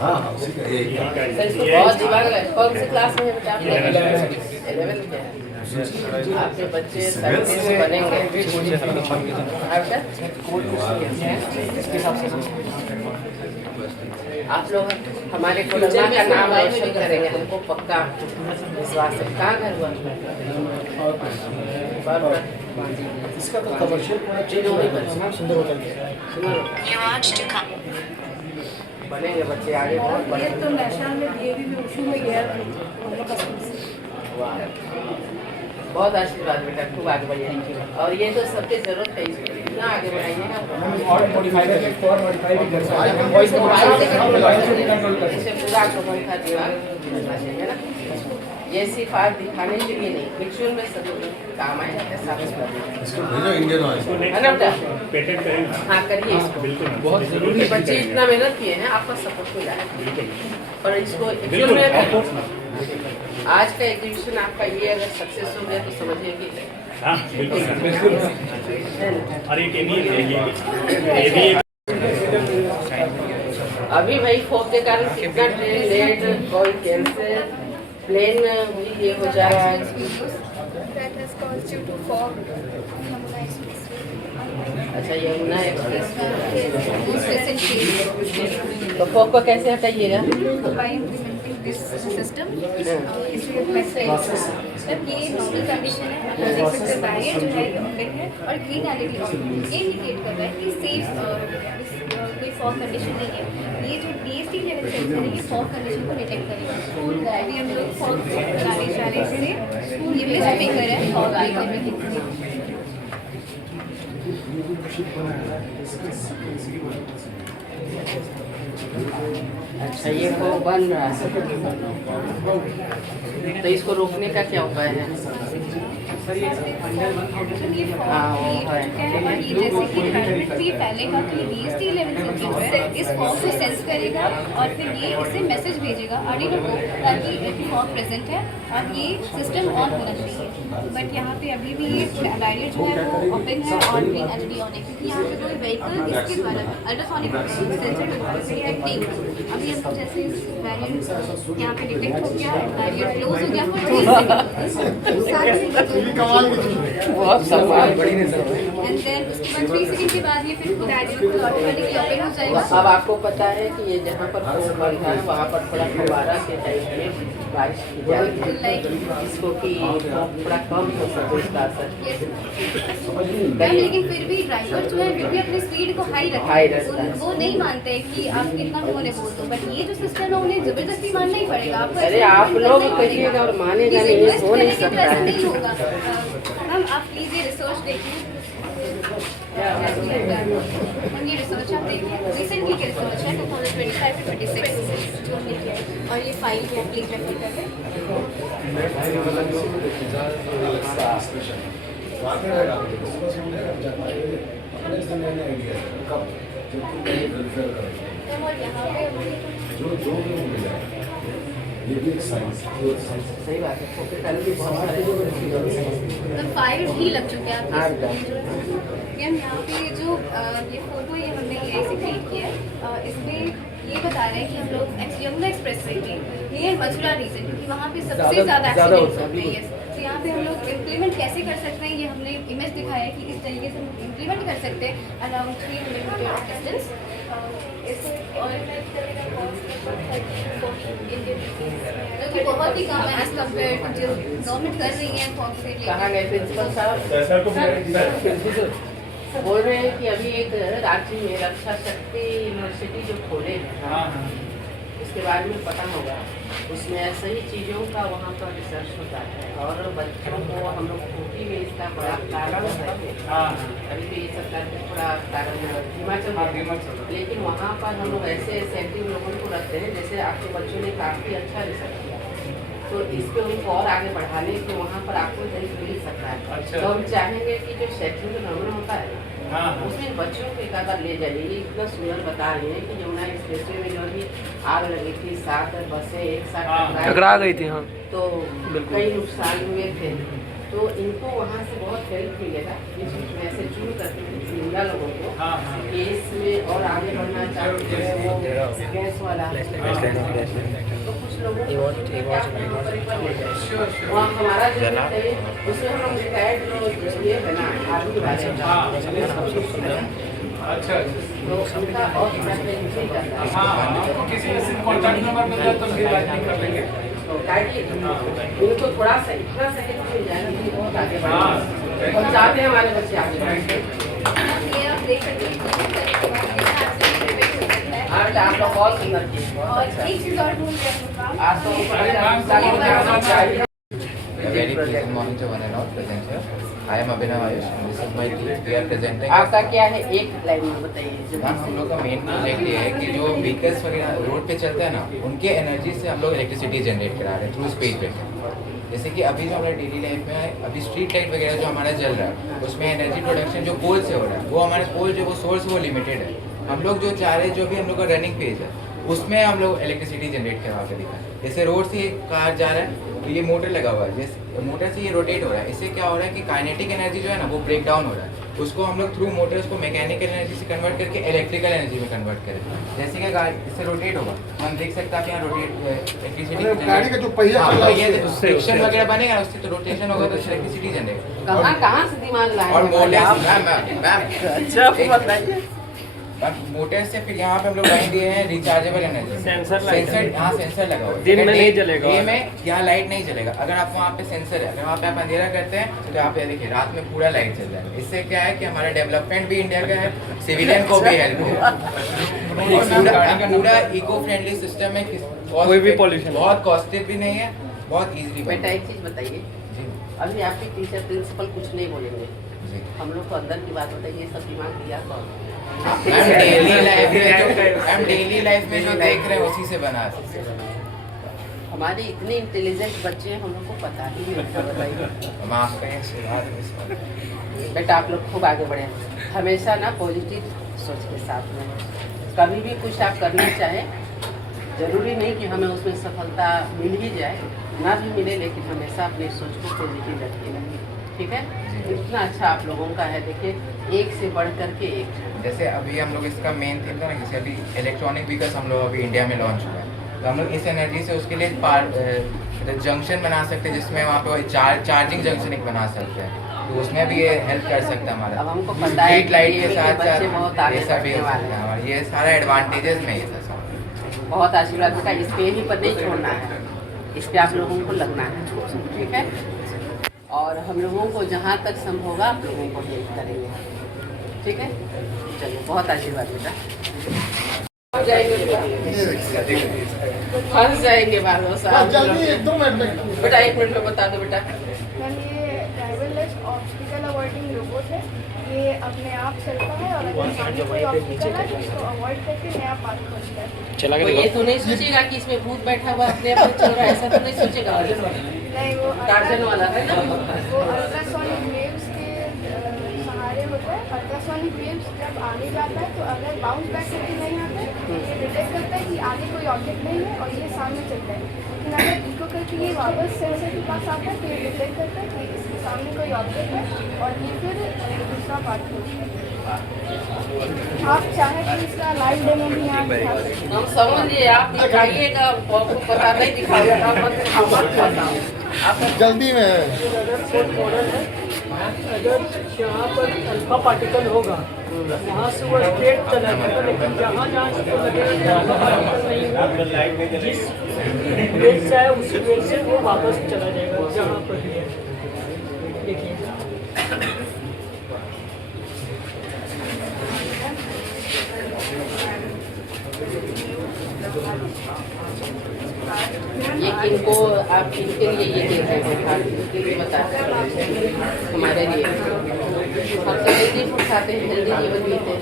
हाँ हाँ उसी का यही सर, इसको बहुत दिमाग है। कौन सी क्लास में है बेटा? 11th में है। आपके बच्चे साइंटिस्ट बनेंगे। आप लोग हमारे फ्यूचर का नाम रोशन करेंगे, हमको पक्का विश्वास है। कहाँ घर हुआ? इसका तो कमर्शियल प्रोडक्ट सुंदर होटल बनेंगे बच्चे आगे बहुत बड़े। तो नेशनल में डीएवी में उसी में गया वाह, बहुत आशीर्वाद बेटा, खूब आगे बढ़िए। और ये तो सबकी जरूरत है, इसको इतना आगे बढ़ाइएगा। और मॉडिफाई करके और मॉडिफाई भी कर सकते हैं, वॉइस को कंट्रोल कर सकते हैं। इसे पूरा आपको दिखा दिया चाहिए ना, ये सिर्फ आप दिखाने के लिए नहीं, एक्चुअल में सब काम आएगा। इसको भेजो इंडियन ऑयल है ना बेटा, पेटेंट करेंगे। हाँ करिए इसको, बिल्कुल बहुत जरूरी। बच्चे इतना मेहनत किए हैं, आपका सपोर्ट मिला है और इसको एक्चुअल में आज का एग्जीबिशन आपका ये अगर सक्सेस हो गया तो समझिए कि हाँ बिल्कुल बिल्कुल। और एक ये भी अभी भाई फोक के कारण कितना ट्रेन लेट, कोई कैंसिल, प्लेन भी ये हो जा रहा है। That has caused due to fog. अच्छा Yamuna express Most recent change. तो फोक को कैसे हटाइएगा? By implementing this system, इसलिए मतलब ये नॉर्मल कंडीशन है, आप देख सकते हैं बैरियर जो है ये ओपन है और ग्रीन एलईडी ऑन ये इंडिकेट कर रहा है कि सेफ कोई फॉग कंडीशन नहीं है। ये जो डीएसटी लेवल सेंसर है ये फॉग कंडीशन को डिटेक्ट करेगा। अभी हम लोग फॉग लाने जाने से ये बेस्ट मेकर है फॉग देखने में कितनी। अच्छा ये फॉग बन रहा है, तो इसको रोकने का क्या उपाय है? ये जैसे कि एनवायरनमेंट भी फैलेगा तो ये डीएसटी लेवल से इस फॉग को सेंस करेगा और फिर ये इसे मैसेज भेजेगा आर्डिनो को ताकि एक फॉग प्रेजेंट है और ये सिस्टम ऑन होना चाहिए। बट यहाँ पे अभी भी ये बैरियर जो है वो ओपन है और ग्रीन एलईडी ऑन है क्योंकि यहाँ पे कोई व्हीकल इसके द्वारा अल्ट्रासोनिक सेंसर डिटेक्ट नहीं कर। अभी हम जैसे इस बैरियर यहाँ पे डिटेक्ट हो गया, बैरियर क्लोज हो गया फॉर 3 सेकंड बहुत सवाल बड़ी एंड देन उसके बाद 3 सेकंड के बाद ये फिर बैरियर को ऑटोमेटिकली ओपन हो जाएगा। अब आपको पता है कि ये जहाँ पर फोक बन रहा है वहाँ पर थोड़ा फव्वारा के टाइप में बारिश की जाएगी जिसको कि थोड़ा कम हो सके इसका असर। मैम लेकिन फिर भी ड्राइवर जो है फिर भी अपनी स्पीड को हाई रखता है, वो नहीं मानते हैं कि आप कितना भी उन्हें बोल दो, बट ये जो सिस्टम है उन्हें जबरदस्ती मानना ही पड़ेगा। आपको अरे आप लोग करिएगा और मानेगा नहीं, ये हो नहीं सकता ऐसा है। नहीं होगा। मैम आप प्लीज ये रिसर्च देखिए, ये रिसर्च आप देखिए, रिसेंटली की रिसर्च है 2025 to 26 जो हमने किया है। और ये फाइल भी आप प्लीज रेफर करें। और यहाँ पे सही बात है, फोक के कारण भी बहुत सारे मतलब 5 भी लग चुके हैं आपके मैम। यहाँ पे जो ये फोटो ये हमने AI से क्रिएट किया है, इसमें ये बता रहे हैं कि हम लोग यमुना एक्सप्रेस वे की ये मथुरा रीजन क्योंकि वहाँ पे सबसे ज़्यादा एक्सीडेंट्स होते हैं। तो यहाँ पे हम लोग इम्प्लीमेंट कैसे कर सकते हैं ये हमने इमेज दिखाया है कि इस तरीके से हम इम्प्लीमेंट कर सकते हैं अराउंड 300 मीटर डिस्टेंस। जो कि बहुत ही कम है एज कम्पेयर टू जो गवर्नमेंट कर रही है फॉग से। कहाँ गए प्रिंसिपल साहब? बोल रहे हैं कि अभी एक रांची में रक्षा शक्ति यूनिवर्सिटी जो खोले हैं उसके बारे में पता होगा, उसमें ऐसे ही चीज़ों का वहाँ पर रिसर्च होता है और बच्चों को हम लोग ऊटी में इसका बड़ा कारण है। अभी तो ये सरकार के थोड़ा कारण हिमाचल, लेकिन वहाँ पर हम लोग ऐसे एक्टिव लोगों को रखते हैं जैसे आपके बच्चों ने काफ़ी अच्छा रिसर्च किया तो इस पे उनको और आगे बढ़ाने के वहाँ पर आपको हेल्प मिल सकता है। तो हम चाहेंगे कि जो शैक्षणिक भ्रमण होता है उसमें बच्चों को एक आधा ले जाइए। ये इतना सुंदर बता रही है कि यमुना एक्सप्रेसवे में जो अभी आग लगी थी, 7 बसें एक साथ टकरा गई थी, हाँ तो कई नुकसान हुए थे। तो इनको वहाँ से बहुत हेल्प मिलेगा। इस मैसेज चून करके जिंदा लोगों को केस में और आगे बढ़ना चाहते हैं वो गैस वाला तो कुछ लोगों को वहाँ हमारा जो है उसमें हम लोग रिटायर्ड ये है ना आर्मी वाले अच्छा तो उनका और किसी कॉन्टैक्ट नंबर मिल जाए तो फिर बात नहीं कर लेंगे। इसको काटिए, इनको थोड़ा सा इतना सेकंड मिल जाएगा कि बहुत आगे बढ़ेंगे और चाहते हैं हमारे बच्चे आगे बढ़ें। ये आप देख सकते हैं हाँ बेटा, आप लोग बहुत सुंदर किए, और एक चीज़ और भूल गए आज तो चाहिए। A very pleasant morning to one and all present here. I am Abhinav Ayush and this is my team. We are presenting. आपका क्या है, एक लाइन में बताइए। जो मैम हम लोग का मेन प्रोजेक्ट ये है कि जो व्हीकल्स वगैरह रोड पे चलते हैं ना, उनके एनर्जी से हम लोग इलेक्ट्रिसिटी जनरेट करा रहे हैं थ्रू स्पेस ब्रेकर। जैसे कि अभी जो हमारा डेली लाइफ में है, अभी स्ट्रीट लाइट वगैरह जो हमारा जल रहा है, उसमें एनर्जी प्रोडक्शन जो पोल से हो रहा है, वो हमारे पोल जो वो सोर्स वो लिमिटेड है। हम लोग जो चाह रहे हैं, जो भी हम लोग का रनिंग पेज है, उसमें हम लोग इलेक्ट्रिसिटी जनरेट करवा के दिखा। जैसे रोड से कार जा रहा है तो ये मोटर लगा हुआ है, जैसे मोटर से ये रोटेट हो रहा है। इससे क्या हो रहा है कि काइनेटिक एनर्जी जो है ना वो ब्रेक डाउन हो रहा है, उसको हम लोग थ्रू मोटर उसको मैकेनिकल एनर्जी से कन्वर्ट करके इलेक्ट्रिकल एनर्जी में कन्वर्ट करें। जैसे कि गाड़ी इससे रोटेट होगा, हम देख सकते हैं आप यहाँ रोटेट इलेक्ट्रिसिटी गाड़ी का जो पहिया चल रहा है फ्रिक्शन वगैरह बनेगा, उससे तो रोटेशन होगा तो इलेक्ट्रिसिटी जनरेट। कहाँ से दिमाग लाए और मोटर अच्छा बताइए। मोटर से फिर यहाँ पे हम लोग लाइन दिए हैं रिचार्जेबल एनर्जी सेंसर यहाँ सेंसर लगा हुआ है। दिन में नहीं जलेगा, डे में यहाँ लाइट नहीं जलेगा। अगर आप वहाँ पे सेंसर है, अगर वहाँ पे आप अंधेरा करते हैं तो यहाँ पे देखिए रात में पूरा लाइट चल जाएगा। इससे क्या है कि हमारा डेवलपमेंट भी इंडिया का है, सिविलियन को भी हेल्प है। पूरा इको फ्रेंडली सिस्टम है, कोई भी पॉल्यूशन बहुत कॉस्टली भी नहीं है, बहुत ईजिली। बेटा एक चीज बताइए, अभी आपके टीचर प्रिंसिपल कुछ नहीं बोलेंगे, हम लोग को अंदर की बात बताइए, ये सब दिमाग दिया कौन? मैम डेली लाइफ में जो देख रहे हैं उसी से बना सकते हैं। हमारे इतने इंटेलिजेंट बच्चे हैं, हम लोग को पता ही नहीं होता। बताइए बेटा, आप लोग खूब आगे बढ़े, हमेशा ना पॉजिटिव सोच के साथ में। कभी भी कुछ आप करना चाहें, जरूरी नहीं कि हमें उसमें सफलता मिल ही जाए, ना भी मिले, लेकिन हमेशा अपनी सोच को पॉजिटिव रखिएगा, ठीक है? इतना अच्छा आप लोगों का है, देखिए एक से बढ़ कर के एक। जैसे अभी हम लोग इसका मेन थीम था ना, जैसे अभी इलेक्ट्रॉनिक व्हीकल्स हम लोग अभी इंडिया में लॉन्च हुआ है, तो हम लोग इस एनर्जी से उसके लिए जंक्शन बना सकते हैं, जिसमें वहाँ पे चार्जिंग जंक्शन एक बना सकते हैं, तो उसमें भी ये हेल्प कर सकता है हमारा। अब हमको पता है स्ट्रीट लाइट के साथ बच्चे साथ बहुत आगे ये सब भी हो बढ़ने सकता है हमारा, ये सारा एडवांटेजेस में ये था। बहुत आशीर्वाद बेटा, इस पे ही पर नहीं छोड़ना है, इस पे आप लोगों को लगना है, ठीक है? और हम लोगों को जहाँ तक संभव होगा आप लोगों को हेल्प करेंगे, ठीक है? चलिए, बहुत आशीर्वाद बेटा। फंस जाएंगे बार साहब, जल्दी 1-2 मिनट में बेटा 1 मिनट में बता दो बेटा। मैम ये ड्राइवरलेस ऑब्स्टिकल अवॉइडिंग रोबोट है, ये अपने आप चलता है और अगर सामने कोई ऑब्स्टिकल है तो उसको अवॉइड करके नया पाथ खोजता है। तो ये तो नहीं सोचेगा कि इसमें भूत बैठा हुआ अपने आप चल रहा है, ऐसा तो नहीं सोचेगा? नहीं, वो टार्जन वाला है ना, वो अल्ट्रासोनिक वेव्स के सहारे होता है। अल्ट्रासोनिक वेव्स जब आगे जाता है तो अगर बाउंस बैक करके नहीं आता है तो ये डिटेक्ट करता है कि आगे कोई ऑब्जेक्ट नहीं है और ये सामने चलता है। लेकिन अगर इको करके ये वापस सेंसर के पास आता है तो ये डिटेक्ट करता है कि इसके सामने कोई ऑब्जेक्ट है और ये फिर दूसरा पार्ट खोजता है। आप चाहे तो इसका लाइव डेमो भी यहाँ दिखा सकते हैं। हम समझ लिए, आप दिखाइएगा, आपको पता नहीं दिखाओगे, आप मत दिखाओ, मत बताओ। जल्दी में अगर यहाँ पर अल्फा पार्टिकल होगा, वहाँ से वो स्ट्रेट चला जाएगा, लेकिन जहाँ जहाँ इसको लगेगा नहीं, जिस वेग से आया उसी वेग से वो वापस चला जाएगा जहाँ पर देखिए। ये इनको आप इनके लिए ये देते हैं, इनके लिए बता हमारे लिए हम तो हेल्दी फूड खाते हैं, हेल्दी जीवन जीते हैं,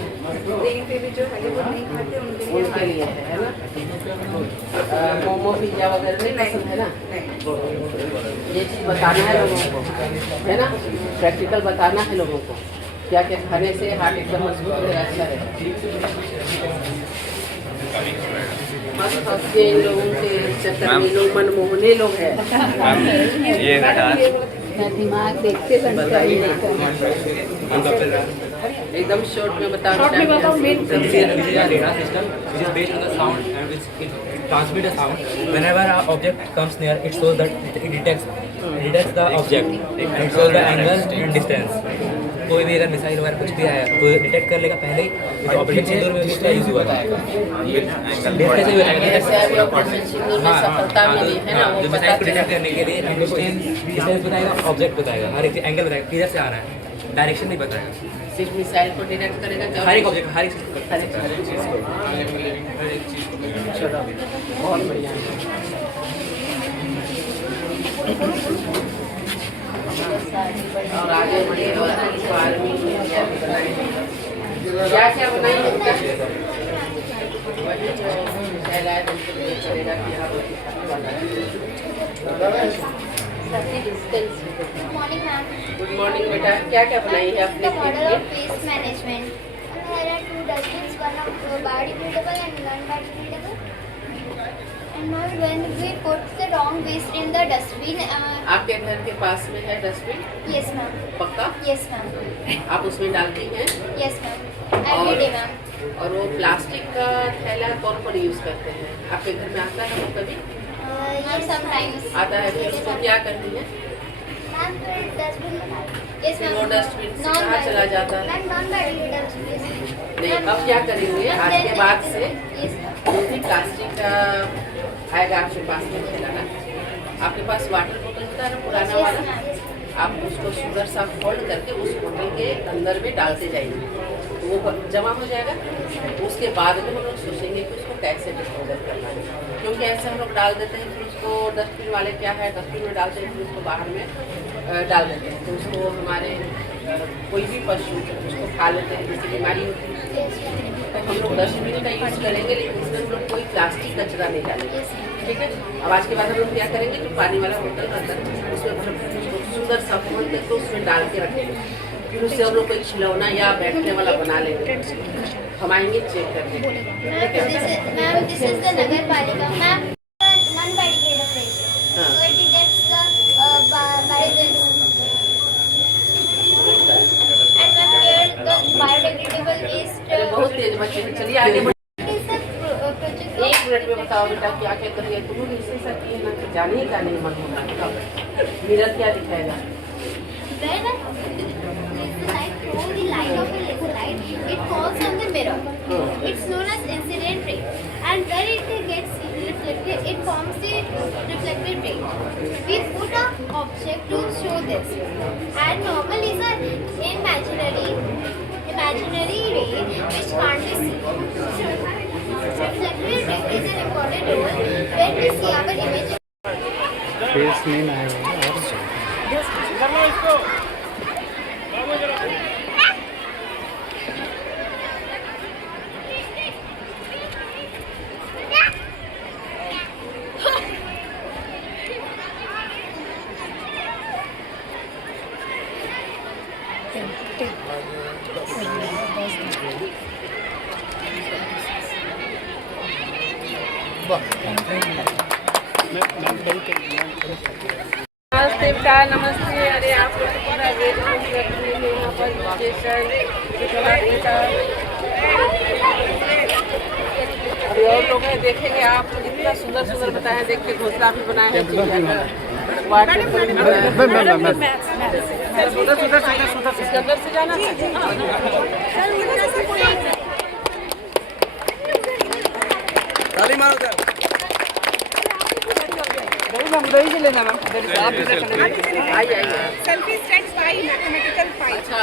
उनके लिए है ना। मोमो पिज्जा वगैरह नहीं पसंद है ना, ये चीज़ बताना है लोगों को, है ना? प्रैक्टिकल बताना है लोगों को, क्या क्या खाने से हार्ट एकदम मजबूत है, अच्छा है। इन लोगों के चक्कर में लोग मनमोहने लोग हैं। दिमाग देखते एकदम शॉर्ट में बताओ। Short में बताओ, main radar system which is based on the sound and which it transmits a sound. Whenever an object comes near, it shows that it detects the object and it shows the angle and distance. कोई भी अगर missile वगैरह कुछ भी आया तो detect कर लेगा पहले ही। जो ऑपरेशन सिंदूर में भी इसका यूज हुआ था। कैसे भी बताएगा जैसे अभी ऑपरेशन सिंदूर में सफलता मिली है ना, वो जो पता मिसाइल को चला। डिटेक्ट करने के लिए डिस्टेंस बताएगा, ऑब्जेक्ट बताएगा, हर एक एंगल बताएगा, किधर से आ रहा है, डायरेक्शन नहीं बताएगा। सिर्फ मिसाइल को डिटेक्ट करेगा क्या? हर एक ऑब्जेक्ट, हर एक चीज को। चलो बहुत बढ़िया और आगे बढ़े और आर्मी में क्या क्या बनाएंगे वही जो कहलाए बिल्कुल चलेगा कि यहाँ Good morning, ma'am. Good morning बेटा, क्या क्या बनाई है The अपने model लिए? of waste management. There are two dustbins, one of biodegradable and non-biodegradable. And now when we put the wrong waste in the dustbin, आपके घर के पास में है डस्टबिन? yes, ma'am. पक्का? Yes, ma'am. आप उसमें डालती हैं? Yes, ma'am. Every day, ma'am. और वो प्लास्टिक का थैला कौन यूज करते हैं? आपके घर में आता है वो कभी? Yes, sometimes. आता है, फिर उसको क्या करती है? Ma'am, फिर dustbin में डाल- Yes, फिर ma'am. वो डस्टबिन से कहाँ चला जाता है? Ma'am, non-biodegradable. नहीं, अब क्या करेंगे? आज के बाद से Yes, ma'am. जो भी प्लास्टिक का आएगा आपके पास में थैला ना, आपके पास वाटर बोतल होता है ना पुराना Yes, वाला, ma'am. आप उसको सुंदर सा फोल्ड करके उस बोतल के अंदर में डालते जाएंगे, तो वो जमा हो जाएगा। उसके बाद में हम लोग सोचेंगे कि उसको कैसे डिस्पोजल करना है, क्योंकि ऐसे हम लोग डाल देते हैं, फिर उसको डस्टबिन वाले क्या है डस्टबिन में डालते हैं, फिर उसको बाहर में डाल देते हैं, तो उसको हमारे कोई भी पशु उसको खा लेते हैं, जिससे बीमारी होती है। तो हम लोग डस्टबिन का यूज़ करेंगे, लेकिन उसमें हम लोग कोई प्लास्टिक कचरा नहीं डालेंगे, ठीक है। अब आज के बाद हम लोग क्या करेंगे, जो पानी वाला बोतल रहता है उसमें मतलब उसको सुंदर सा फोल्ड करके उसमें डाल के रखेंगे, फिर उससे हम लोग कोई खिलौना या बैठने वाला बना लेंगे, हम आएंगे चेक करने। Ma'am, this is the Nagarpalika. Ma'am, non-biodegradable waste. हाँ। So it detects the biodegradable. And ma'am, here the biodegradable waste. अरे बहुत तेज बच्चे हैं, चलिए आगे बढ़। What is the project? एक मिनट में बताओ बेटा क्या क्या करिए, तुम लोग इससे सब किए ना कि जाने ही का नहीं मन होगा, बताओ मिरर क्या दिखाएगा? When the light throws the light of a laser light, it falls on the mirror. It's known as incident ray, and when it gets reflected, it forms the reflected ray. We put a object to show this, and normal is an imaginary ray which can't be seen. Reflected ray is an important role when we see our image. नमस्ते बेटा, नमस्ते। अरे आप लोग तो पूरा wait कर रहे हैं यहाँ पर स्टेशन बेटा। अभी और लोग हैं, देखेंगे आप इतना सुंदर सुंदर बताए, देख के घोंसला भी बनाए हैं चिड़िया का, वाटर भी बनाया है। इसके अंदर से जाना आइए सेल्फी स्टैंड पाई मैथमेटिकल पाई। अच्छा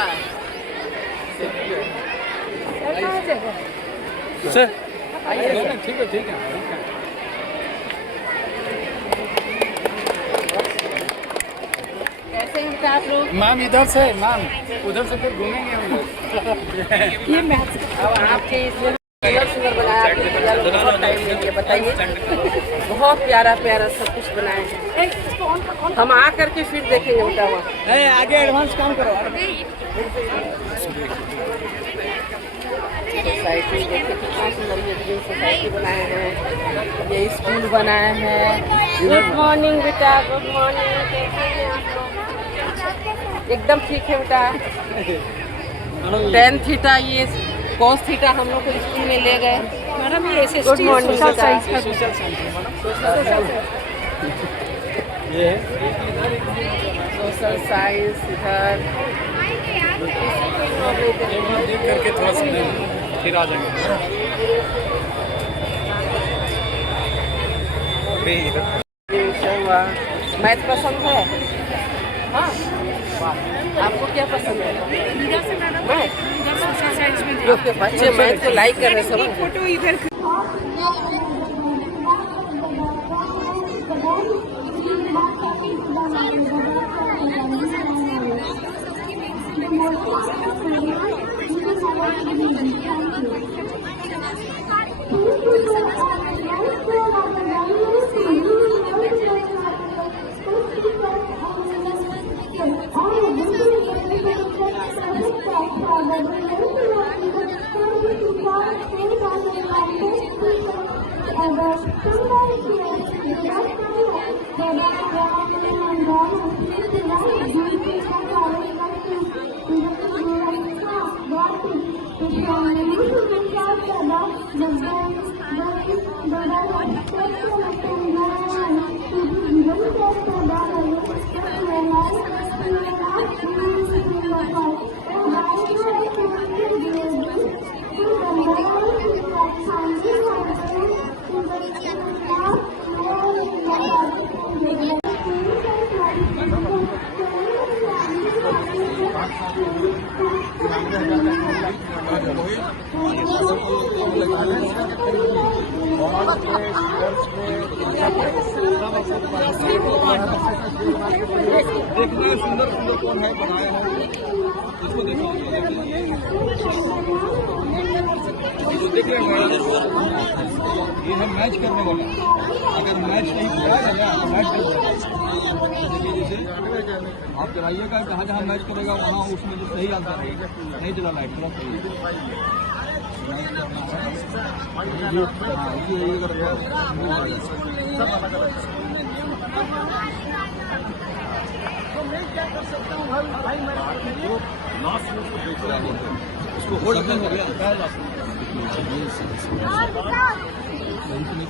कैसे हैं आप लोग? मैम इधर से, मैम उधर से फिर घूमेंगे हम लोग। ये मैथ्स अब आपके इसमें सुंदर सुंदर बनाया आपने, बहुत टाइम लेके बताइए, बहुत प्यारा प्यारा सब कुछ बनाए हैं। हम आ करके फिर देखेंगे बेटा वहाँ। आगे एडवांस काम करो। सोसाइटी देखिए कितना सुंदर ये सोसाइटी बनाए हैं, ये स्कूल बनाए हैं। गुड मॉर्निंग बेटा, गुड मॉर्निंग। कैसे हैं आप लोग? एकदम ठीक है बेटा। टेन थीटा ये कॉस थीटा हम लोग को स्कूल में ले गए। मैडम ये एसएसटी गुड मॉर्निंग सोशल बेटा। साइंस का सोशल साइंस इधर देख करके थोड़ा समय फिर आ जाएंगे। मैथ पसंद है? हाँ, आपको क्या पसंद है? जो के बच्चे मैथ को लाइक कर रहे हैं सब। फोटो इधर देखिए सुंदर सुंदर कौन है बनाए हैं इसको देखिए देखिए ये हम मैच करने वाले अगर मैच नहीं किया है तो मैच देखिए जैसे आप कराइएगा जहाँ जहाँ मैच करेगा वहाँ उसमें जो सही आंसर रहेगा नहीं चला लाइट थोड़ा सही क्या कर सकता हूँ भाई मैं लास्ट में उसको देख रहा हूँ उसको होल्ड कर गया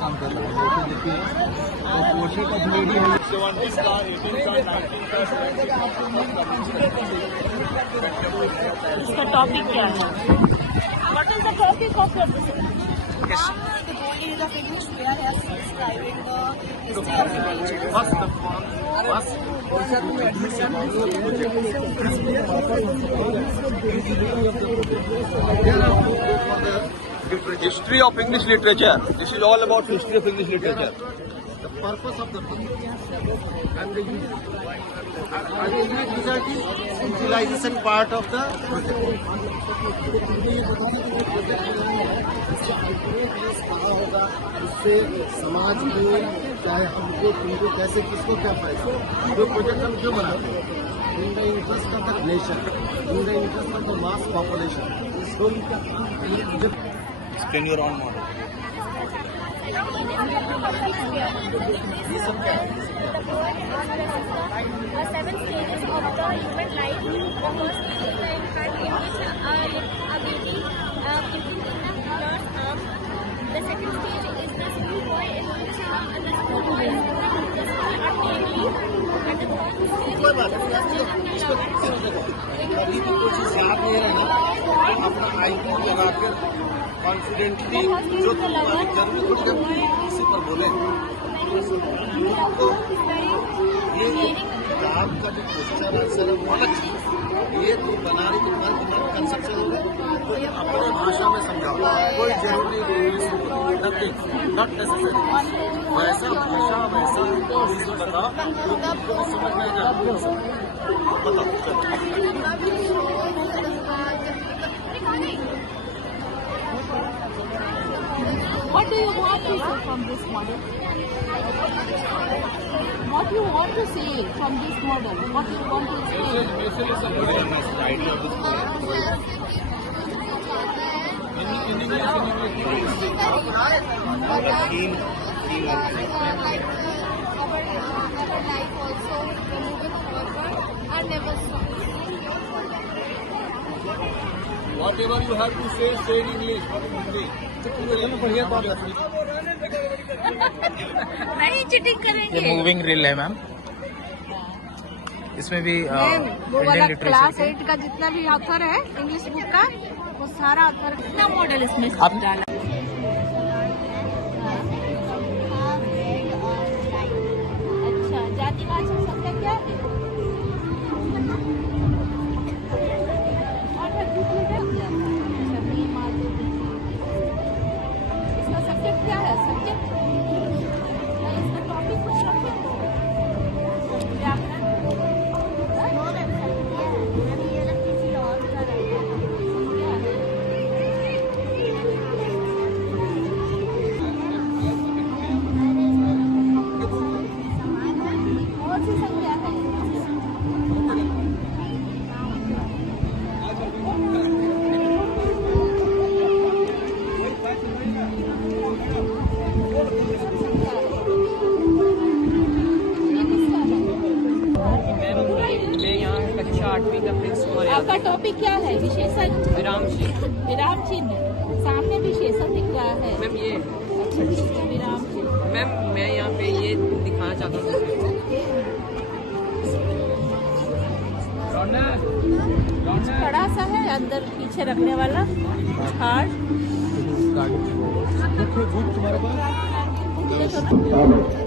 काम कर रहा है देखिए तो पोर्ट्रेट ऑफ लेडी है 70 का 18 का 19 का इसका टॉपिक क्या है? What is the topic of your dissertation? The body is of English where has describing the history of religion. First of all, history of English literature. This is all about history of English literature. The purpose of the book and the English literature is utilization part of the होगा उससे समाज को चाहे हमको तुमको कैसे किसको क्या फायदा जो प्रोजेक्ट हम क्यों बनाते हैं in the interest of the nation in the interest of the mass population इसको स्पेन योर ऑन मॉडल ये सब क्या है 7 stages of the human life. The first stage is the infant in which a baby is in the mother's arm. The second stage is the school boy in which the school boy is going to the school daily. And the third stage is the अभी भी कुछ याद नहीं रहा अपना IQ लगाकर confidently जो तुम्हारी जरूरत थोड़ी किसी पर बोले ये काम का जो क्वेश्चन आंसर है वो अलग चीज ये तुम बना रही तुम्हारे कंसेप्शन है तो अपने भाषा में समझाओ कोई जरूरी नथिंग नॉट नेसेसरी वैसा भाषा वैसा चीज बताओ जो तुमको समझ में जाए बताओ What do you want to say from this model? What do you want to say from this model? What do you want to say? Basically, it's a very nice idea of this project. In English, our life also, moving forward, and never stop. Whatever you have to say in English, not in Hindi. बढ़िया बात है नहीं cheating करेंगे ये moving reel है ma'am इसमें भी वो इंडियन वाला लिटरेचर क्लास के 8 का जितना भी ऑथर है इंग्लिश बुक का, वो सारा ऑथर कितना मॉडल इसमें आप- डाला। अच्छा, जातिवाचक शब्द क्या है? और फिर दूसरे क्या हो जाता है? छवि, माधुरी। इसका सब्जेक्ट क्या है? सब्जेक्ट इसका टॉपिक कुछ रखे हो? व्याकरण। कौन सी संख्या है? मैं यहाँ कक्षा 8वीं का प्रिंसिपल। आपका टॉपिक क्या है? विशेषण। विराम चिन्ह। विराम चिन्ह। सामने विशेषण दिख रहा है। मैम ये अच्छा, ठीक है, विराम चिन्ह। मैम मैं यहाँ पे ये दिखाना चाहता हूँ। बड़ा सा है अंदर पीछे रखने वाला हार्ड।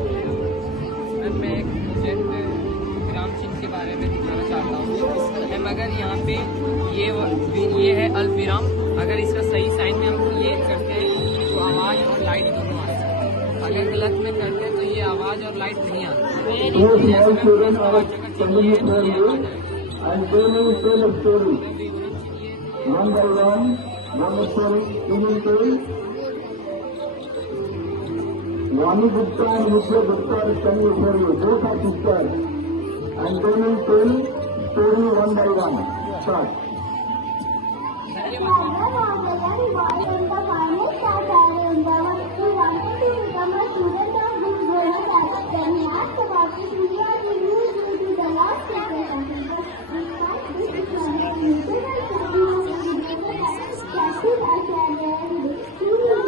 मैम मैं एक प्रोजेक्ट विराम चिन्ह के बारे में दिखाना चाहता हूँ। मैम अगर यहाँ पे ये है अल्पविराम, अगर इसका सही साइन में हम ये करते हैं तो आवाज और लाइट दोनों आते हैं। अगर गलत में करते हैं तो ये आवाज और लाइट नहीं आती। And they will tell a story. One by one story, you will tell. Vani Gupta and Mr. Gupta are standing before you. Both are sisters. And they will tell story one by one. Start.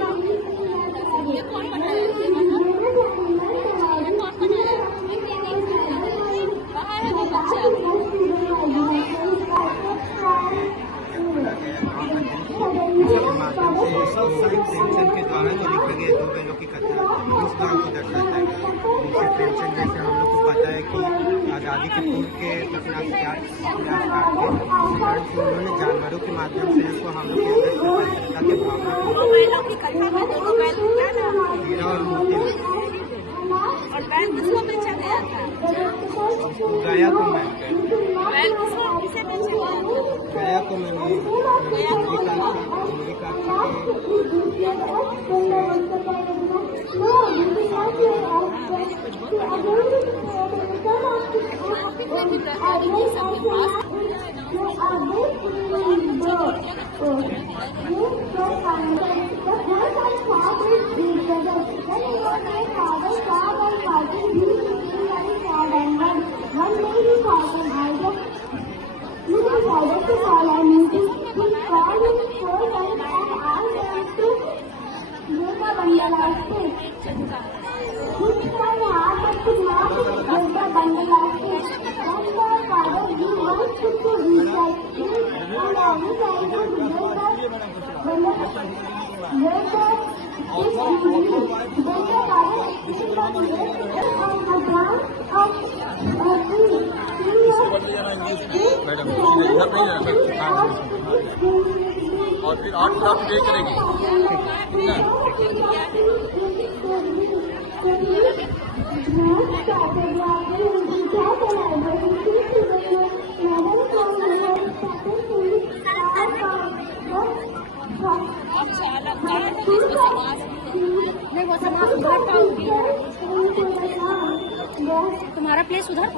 ये कौन बनाया? ये कौन बनाया? कहाँ है वो बच्चा? सोशल साइंस टेंशन के द्वारा जो लिखे गए दो बैलों की कथा उस गांव को दर्शाता है। जैसे टेंशन, जैसे हम लोग को पता है कि आज़ादी के पूर्व के घटना उन्होंने जानवरों के माध्यम से इसको हम लोग के अंदर स्वतंत्रता के भावना हीरा और मोती और बैल किसको बेचा गया था? गया को मैं बैल किसे बेचा गया था? गया को मैं मैडम और फिर 8 क्लास पे करेंगे। तुम्हारा प्लेस उधर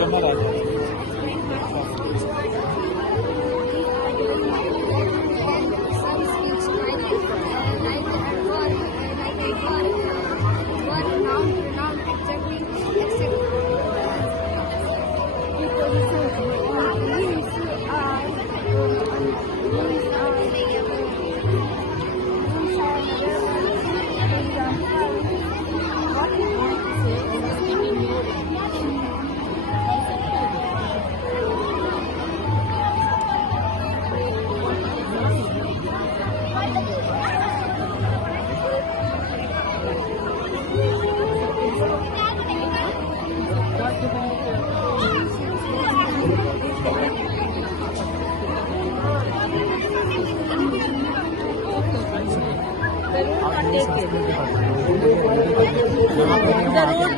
जमा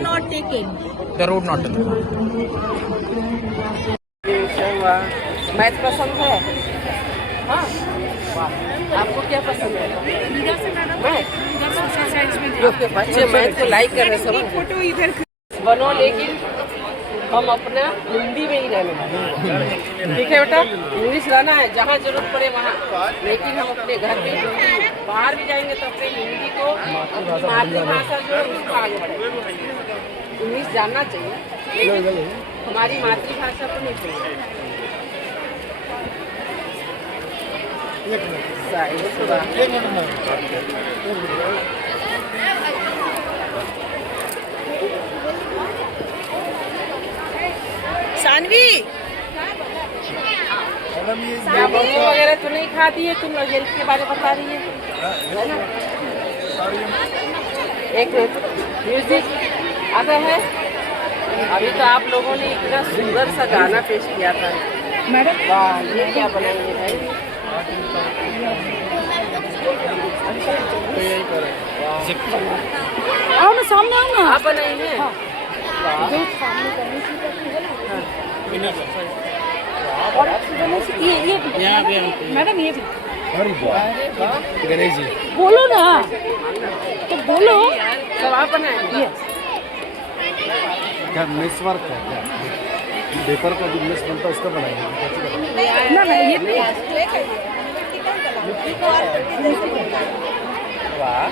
not taken. The road not taken. Math पसंद है? हाँ। आपको क्या पसंद है? मैथ। बच्चे मैथ को लाइक कर रहे सब। फोटो इधर बनो, लेकिन हम अपना हिंदी में ही रहने वाले। ठीक है बेटा, इंग्लिश रहना है जहाँ जरूरत पड़े वहाँ, लेकिन हम अपने घर पे बाहर भी जाएंगे तो अपने हिंदी को, मातृभाषा जो है उसको आगे बढ़ाएंगे। इंग्लिश जानना चाहिए, लेकिन हमारी मातृभाषा को नहीं चाहिए। सानवी मोमो वगैरह तो नहीं खाती है, तुम लोग हेल्थ के बारे में बता रही है ना? एक म्यूजिक आता है। अभी तो आप लोगों ने इतना सुंदर सा गाना पेश किया था मैडम। वाह, ये क्या बनाएंगे भाई? आओ ना, सामने आओ ना। आप बनाएंगे? ये मैडम, ये भी गणेश जी बोलो ना, तो बोलो। सब आप बनाएंगे? क्या मिस वर्क है क्या? पेपर का जो मिस बनता है उसका बनाएंगे ना ना, ये वाह,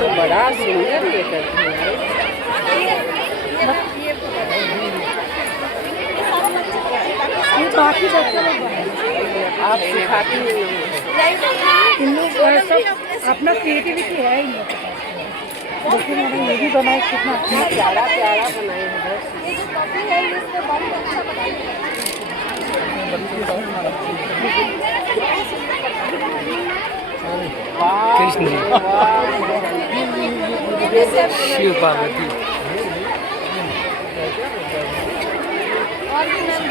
तो बड़ा सुंदर लेकर बाकी बच्चे लोग आप सिखाती नहीं हो। इन लोग सब अपना क्रिएटिविटी है इन लोग के पास। देखिए मैडम, ये भी बनाए कितना अच्छा प्यारा प्यारा बनाए हैं। ये जो कॉफी है ये इसमें बहुत अच्छा बनाई है। कृष्ण जी, शिव पार्वती। और भी मैम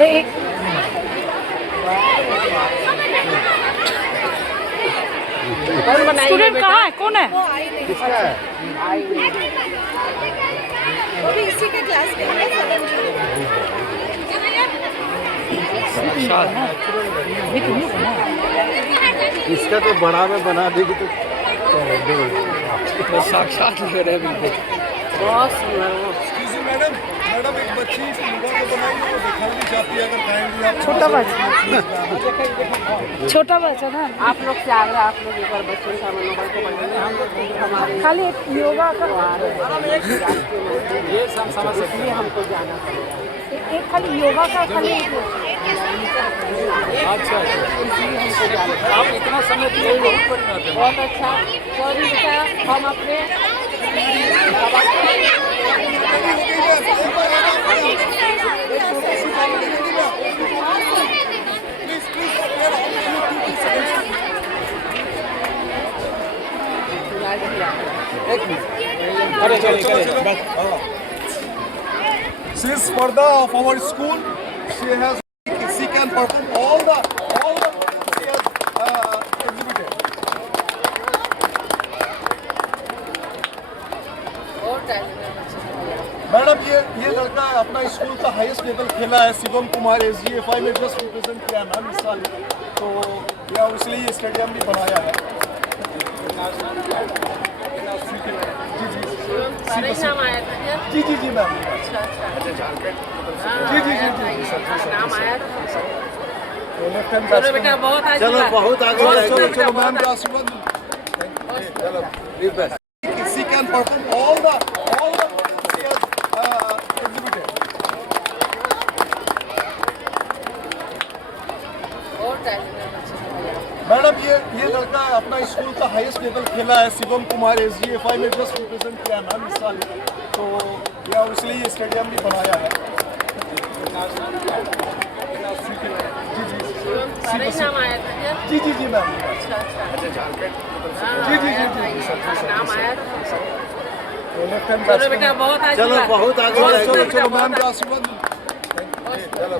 एक स्टूडेंट कहाँ है, कौन है? वो भी इसी के क्लास में है। इसका तो बड़ा में बना देगी तो साक्षात लग रहा है बिल्कुल। बहुत सुंदर। मैडम, मैडम एक बच्ची योगा को बनाई है, वो दिखाना चाहती है, अगर कहेंगी आप। छोटा बच्चा ना, आप लोग से आग्रह, आप लोग एक बार बच्चों का मनोबल को बढ़ाइए। हम लोग हमारे खाली एक योगा का ये सब समझ सकते हैं, हमको जाना पड़ेगा। एक खाली योगा का खाली अच्छा, आप इतना समय दिए, बहुत अच्छा। सॉरी बेटा, हम अपने She is Sparda of our school. She can perform all the she has exhibited. Madam, ये लड़का अपना स्कूल का हाईएस्ट लेवल खेला है। शिवम कुमार SGFI में जस्ट रिप्रेजेंट किया मैम इस साल, तो या इसलिए ये स्टेडियम भी बनाया है। नाम आया था क्या? जी मैम। जी नाम आया था। चलो बेटा, बहुत आगे, चलो बहुत आगे, चलो मैम का आशीर्वाद। चलो she can perform all the she has exhibited. Madam, ये लड़का अपना स्कूल का हाईएस्ट लेवल खेला है। शिवम कुमार SGFI में जस्ट रिप्रेजेंट किया मैम इस साल, तो या इसलिए ये स्टेडियम भी बनाया है। नाम आया था क्या? जी मैम। नाम आया था। चलो बेटा, बहुत आगे, चलो बहुत आगे, चलो मैम का आशीर्वाद। चलो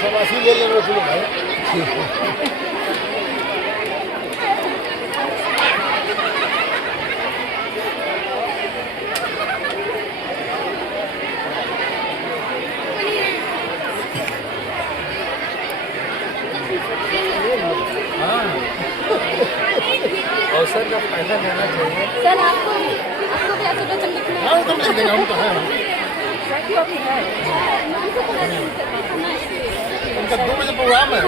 समासी ले लेना चलो भाई। अवसर का फायदा लेना चाहिए। सर आपको भी ऐसे बच्चन लिखना है? हाँ तुम लिख देना, हम तो हैं। उनका 2 बजे प्रोग्राम है।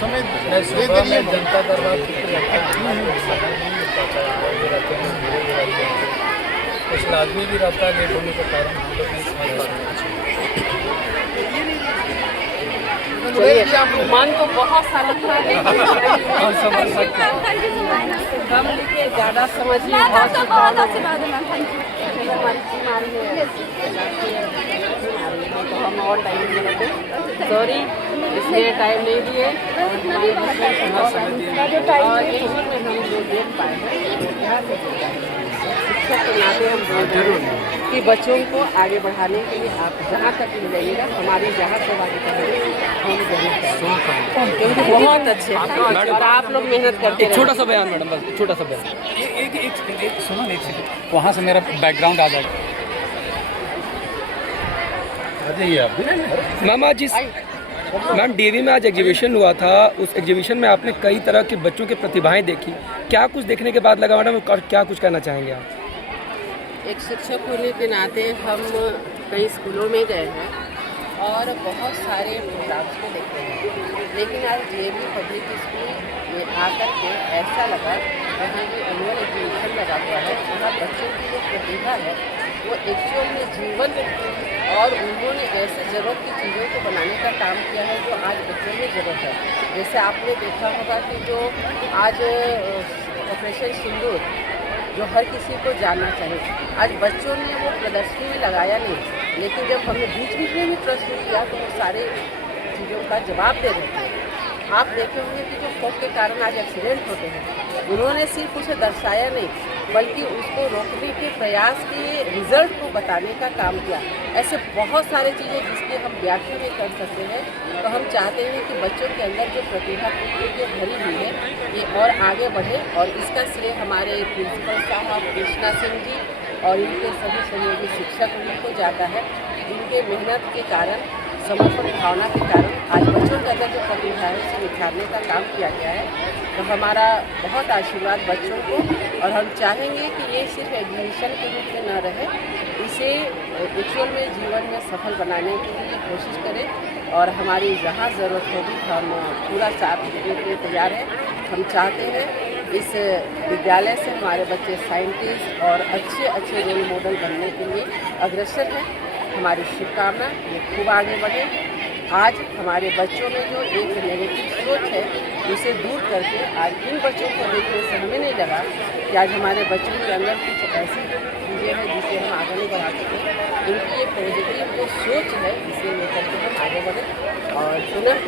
समय सुबह में जनता दरबार कुछ लाजमी भी रहता है, लेट होने के कारण हम लोग नहीं समझ पाते। मन तो बहुत सारा था हम समझ सकते हैं। कम लिखे ज़्यादा समझिए। बहुत आशीर्वाद है मैम, थैंक यू। हमारी टीम आ रही है तो हम और टाइम नहीं लेते, सॉरी इसलिए टाइम नहीं दिए। और इंग्लिश में हम जो देख पाए हैं शिक्षक के नाते हम जरूर कि बच्चों को आगे बढ़ाने के लिए आप जहाँ तक ले जाइएगा, हमारी जहाँ से आगे करेंगे हम जरूर क्योंकि बहुत अच्छे हैं और आप लोग मेहनत करते हैं। छोटा सा बयान मैडम, बस छोटा सा बयान। एक सुनो ना, एक सेकंड, वहाँ से मेरा बैकग्राउंड आ जाएगा। मैम आज जिस मैम डीवी में आज एग्जीबिशन हुआ था, उस एग्जीबिशन में आपने कई तरह के बच्चों की प्रतिभाएं देखी, क्या कुछ देखने के बाद लगा मैडम, क्या कुछ कहना चाहेंगे आप? एक शिक्षक होने के नाते हम कई स्कूलों में गए हैं और बहुत सारे प्रोग्राम्स को देखते हैं, लेकिन आज DAV पब्लिक स्कूल में आकर के ऐसा लगा वहाँ भी एनुअल एग्जीबिशन लगा हुआ है, वहाँ बच्चों की जो प्रतिभा है वो एक्चुअल में जीवन और उन्होंने ऐसे ज़रूरत की चीज़ों को बनाने का काम किया है जो आज बच्चों में ज़रूरत है। जैसे आपने देखा होगा कि जो आज ऑपरेशन सिंदूर जो हर किसी को जानना चाहिए, आज बच्चों ने वो प्रदर्शनी में लगाया नहीं, लेकिन जब हमने बीच बीच में भी प्रश्न किया तो वो सारे चीज़ों का जवाब दे रहे थे। आप देखे होंगे कि जो फॉग के कारण आज एक्सीडेंट होते हैं, उन्होंने सिर्फ उसे दर्शाया नहीं बल्कि उसको रोकने के प्रयास के रिजल्ट को बताने का काम किया। ऐसे बहुत सारे चीज़ें जिसकी हम व्याख्या नहीं कर सकते हैं, तो हम चाहते हैं कि बच्चों के अंदर जो प्रतिभा जो भरी हुई है ये और आगे बढ़े, और इसका श्रेय हमारे प्रिंसिपल साहब कृष्णा सिंह जी और इनके सभी सहयोगी शिक्षक उनको जाता है, जिनके मेहनत के कारण, समर्पण भावना के कारण आज बच्चों के अंदर जो प्रतिभा है उसे निखारने का काम किया गया है। तो हमारा बहुत आशीर्वाद बच्चों को, और हम चाहेंगे कि ये सिर्फ एग्जीबिशन के रूप में न रहे, इसे एक्चुअल में जीवन में सफल बनाने के लिए कोशिश करें, और हमारी जहाँ ज़रूरत होगी हम पूरा साथ देने के लिए तैयार हैं। हम चाहते हैं इस विद्यालय से हमारे बच्चे साइंटिस्ट और अच्छे रोल मॉडल बनने के लिए अग्रसर हैं। हमारी शुभकामना ये खूब आगे बढ़े। आज हमारे बच्चों में जो एक नेगेटिव सोच है उसे दूर करके आज इन बच्चों को देखने से हमें नहीं लगा कि आज हमारे बच्चों के अंदर कुछ ऐसी चीज़ें हैं जिसे हम आगे नहीं बढ़ा सकते। इनकी ये पॉजिटिव जो सोच है इसे लेकर के हम आगे बढ़ें, और पुनः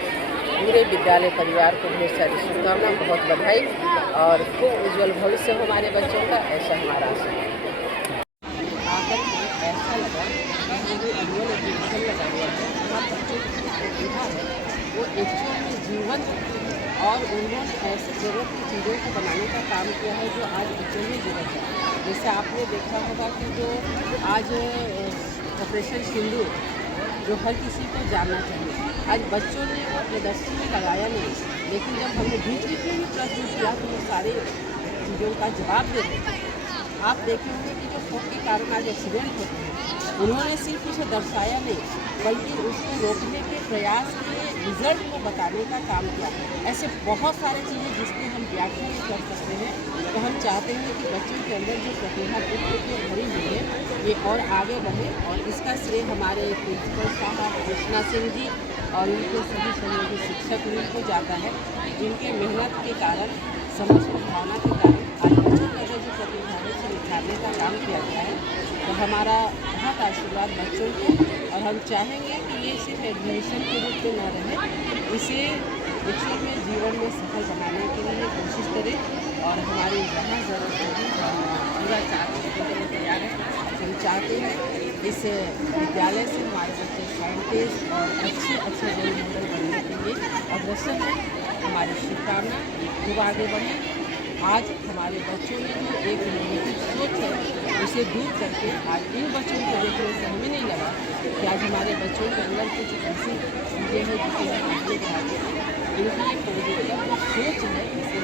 पूरे विद्यालय परिवार को ढेर सारी शुभकामना, बहुत बधाई, और खूब उज्जवल भविष्य हमारे बच्चों का, ऐसा हमारा आशा है। आकर ऐसा लगा लगा हुआ है, वहाँ बच्चों की प्रतिभा है वो एक्चुअल में जीवन, और उन्होंने ऐसे ज़रूरत की चीज़ों को बनाने का काम किया है जो आज बच्चों में ज़रूरत है। जैसे आपने देखा होगा कि जो आज ऑपरेशन सिंदूर जो हर किसी को जानना चाहिए, आज बच्चों ने वो प्रदर्शनी में लगाया नहीं, लेकिन जब हमने बीच बीच में भी प्रश्न किया तो वो सारे चीज़ों का जवाब दे रहे थे। आप देखे होंगे कि जो फॉग के कारण आज एक्सीडेंट होते हैं, उन्होंने सिर्फ उसे दर्शाया नहीं बल्कि उसको रोकने के प्रयास के रिजल्ट को बताने का काम किया। ऐसे बहुत सारे चीज़ें जिसकी हम व्याख्या नहीं कर सकते हैं, तो हम चाहते हैं कि बच्चों के अंदर जो प्रतिभा भरी हुई है ये और आगे बढ़े, और इसका श्रेय हमारे प्रिंसिपल साहब कृष्णा सिंह जी और उनके सभी सहयोगी शिक्षक उनको जाता है, जिनके मेहनत के कारण, समर्पण भावना के कारण आज बच्चों के अंदर जो प्रतिभा है उसे निखारने का काम किया गया है। तो हमारा बहुत आशीर्वाद बच्चों को, और हम चाहेंगे कि ये सिर्फ एग्जीबिशन के रूप में न रहे, इसे बच्चों में जीवन में सफल बनाने के लिए कोशिश करें और हमारी जहाँ ज़रूरत होगी पूरा चाहते के लिए तैयार है। हम चाहते हैं इस विद्यालय से हमारे बच्चे साइंटिस्ट और अच्छे रोल मॉडल बनने के लिए अग्रसर हैं। हमारी शुभकामना खूब आगे बढ़ें। आज हमारे बच्चों ने जो एक नेगेटिव सोच है उसे दूर करके आज इन बच्चों को देखने से हमें नहीं लगा कि आज हमारे बच्चों के अंदर कुछ ऐसी चीज़ें हैं जिसे हम आगे बढ़ाते हैं। इनकी एक पॉजिटिव सोच है, इसे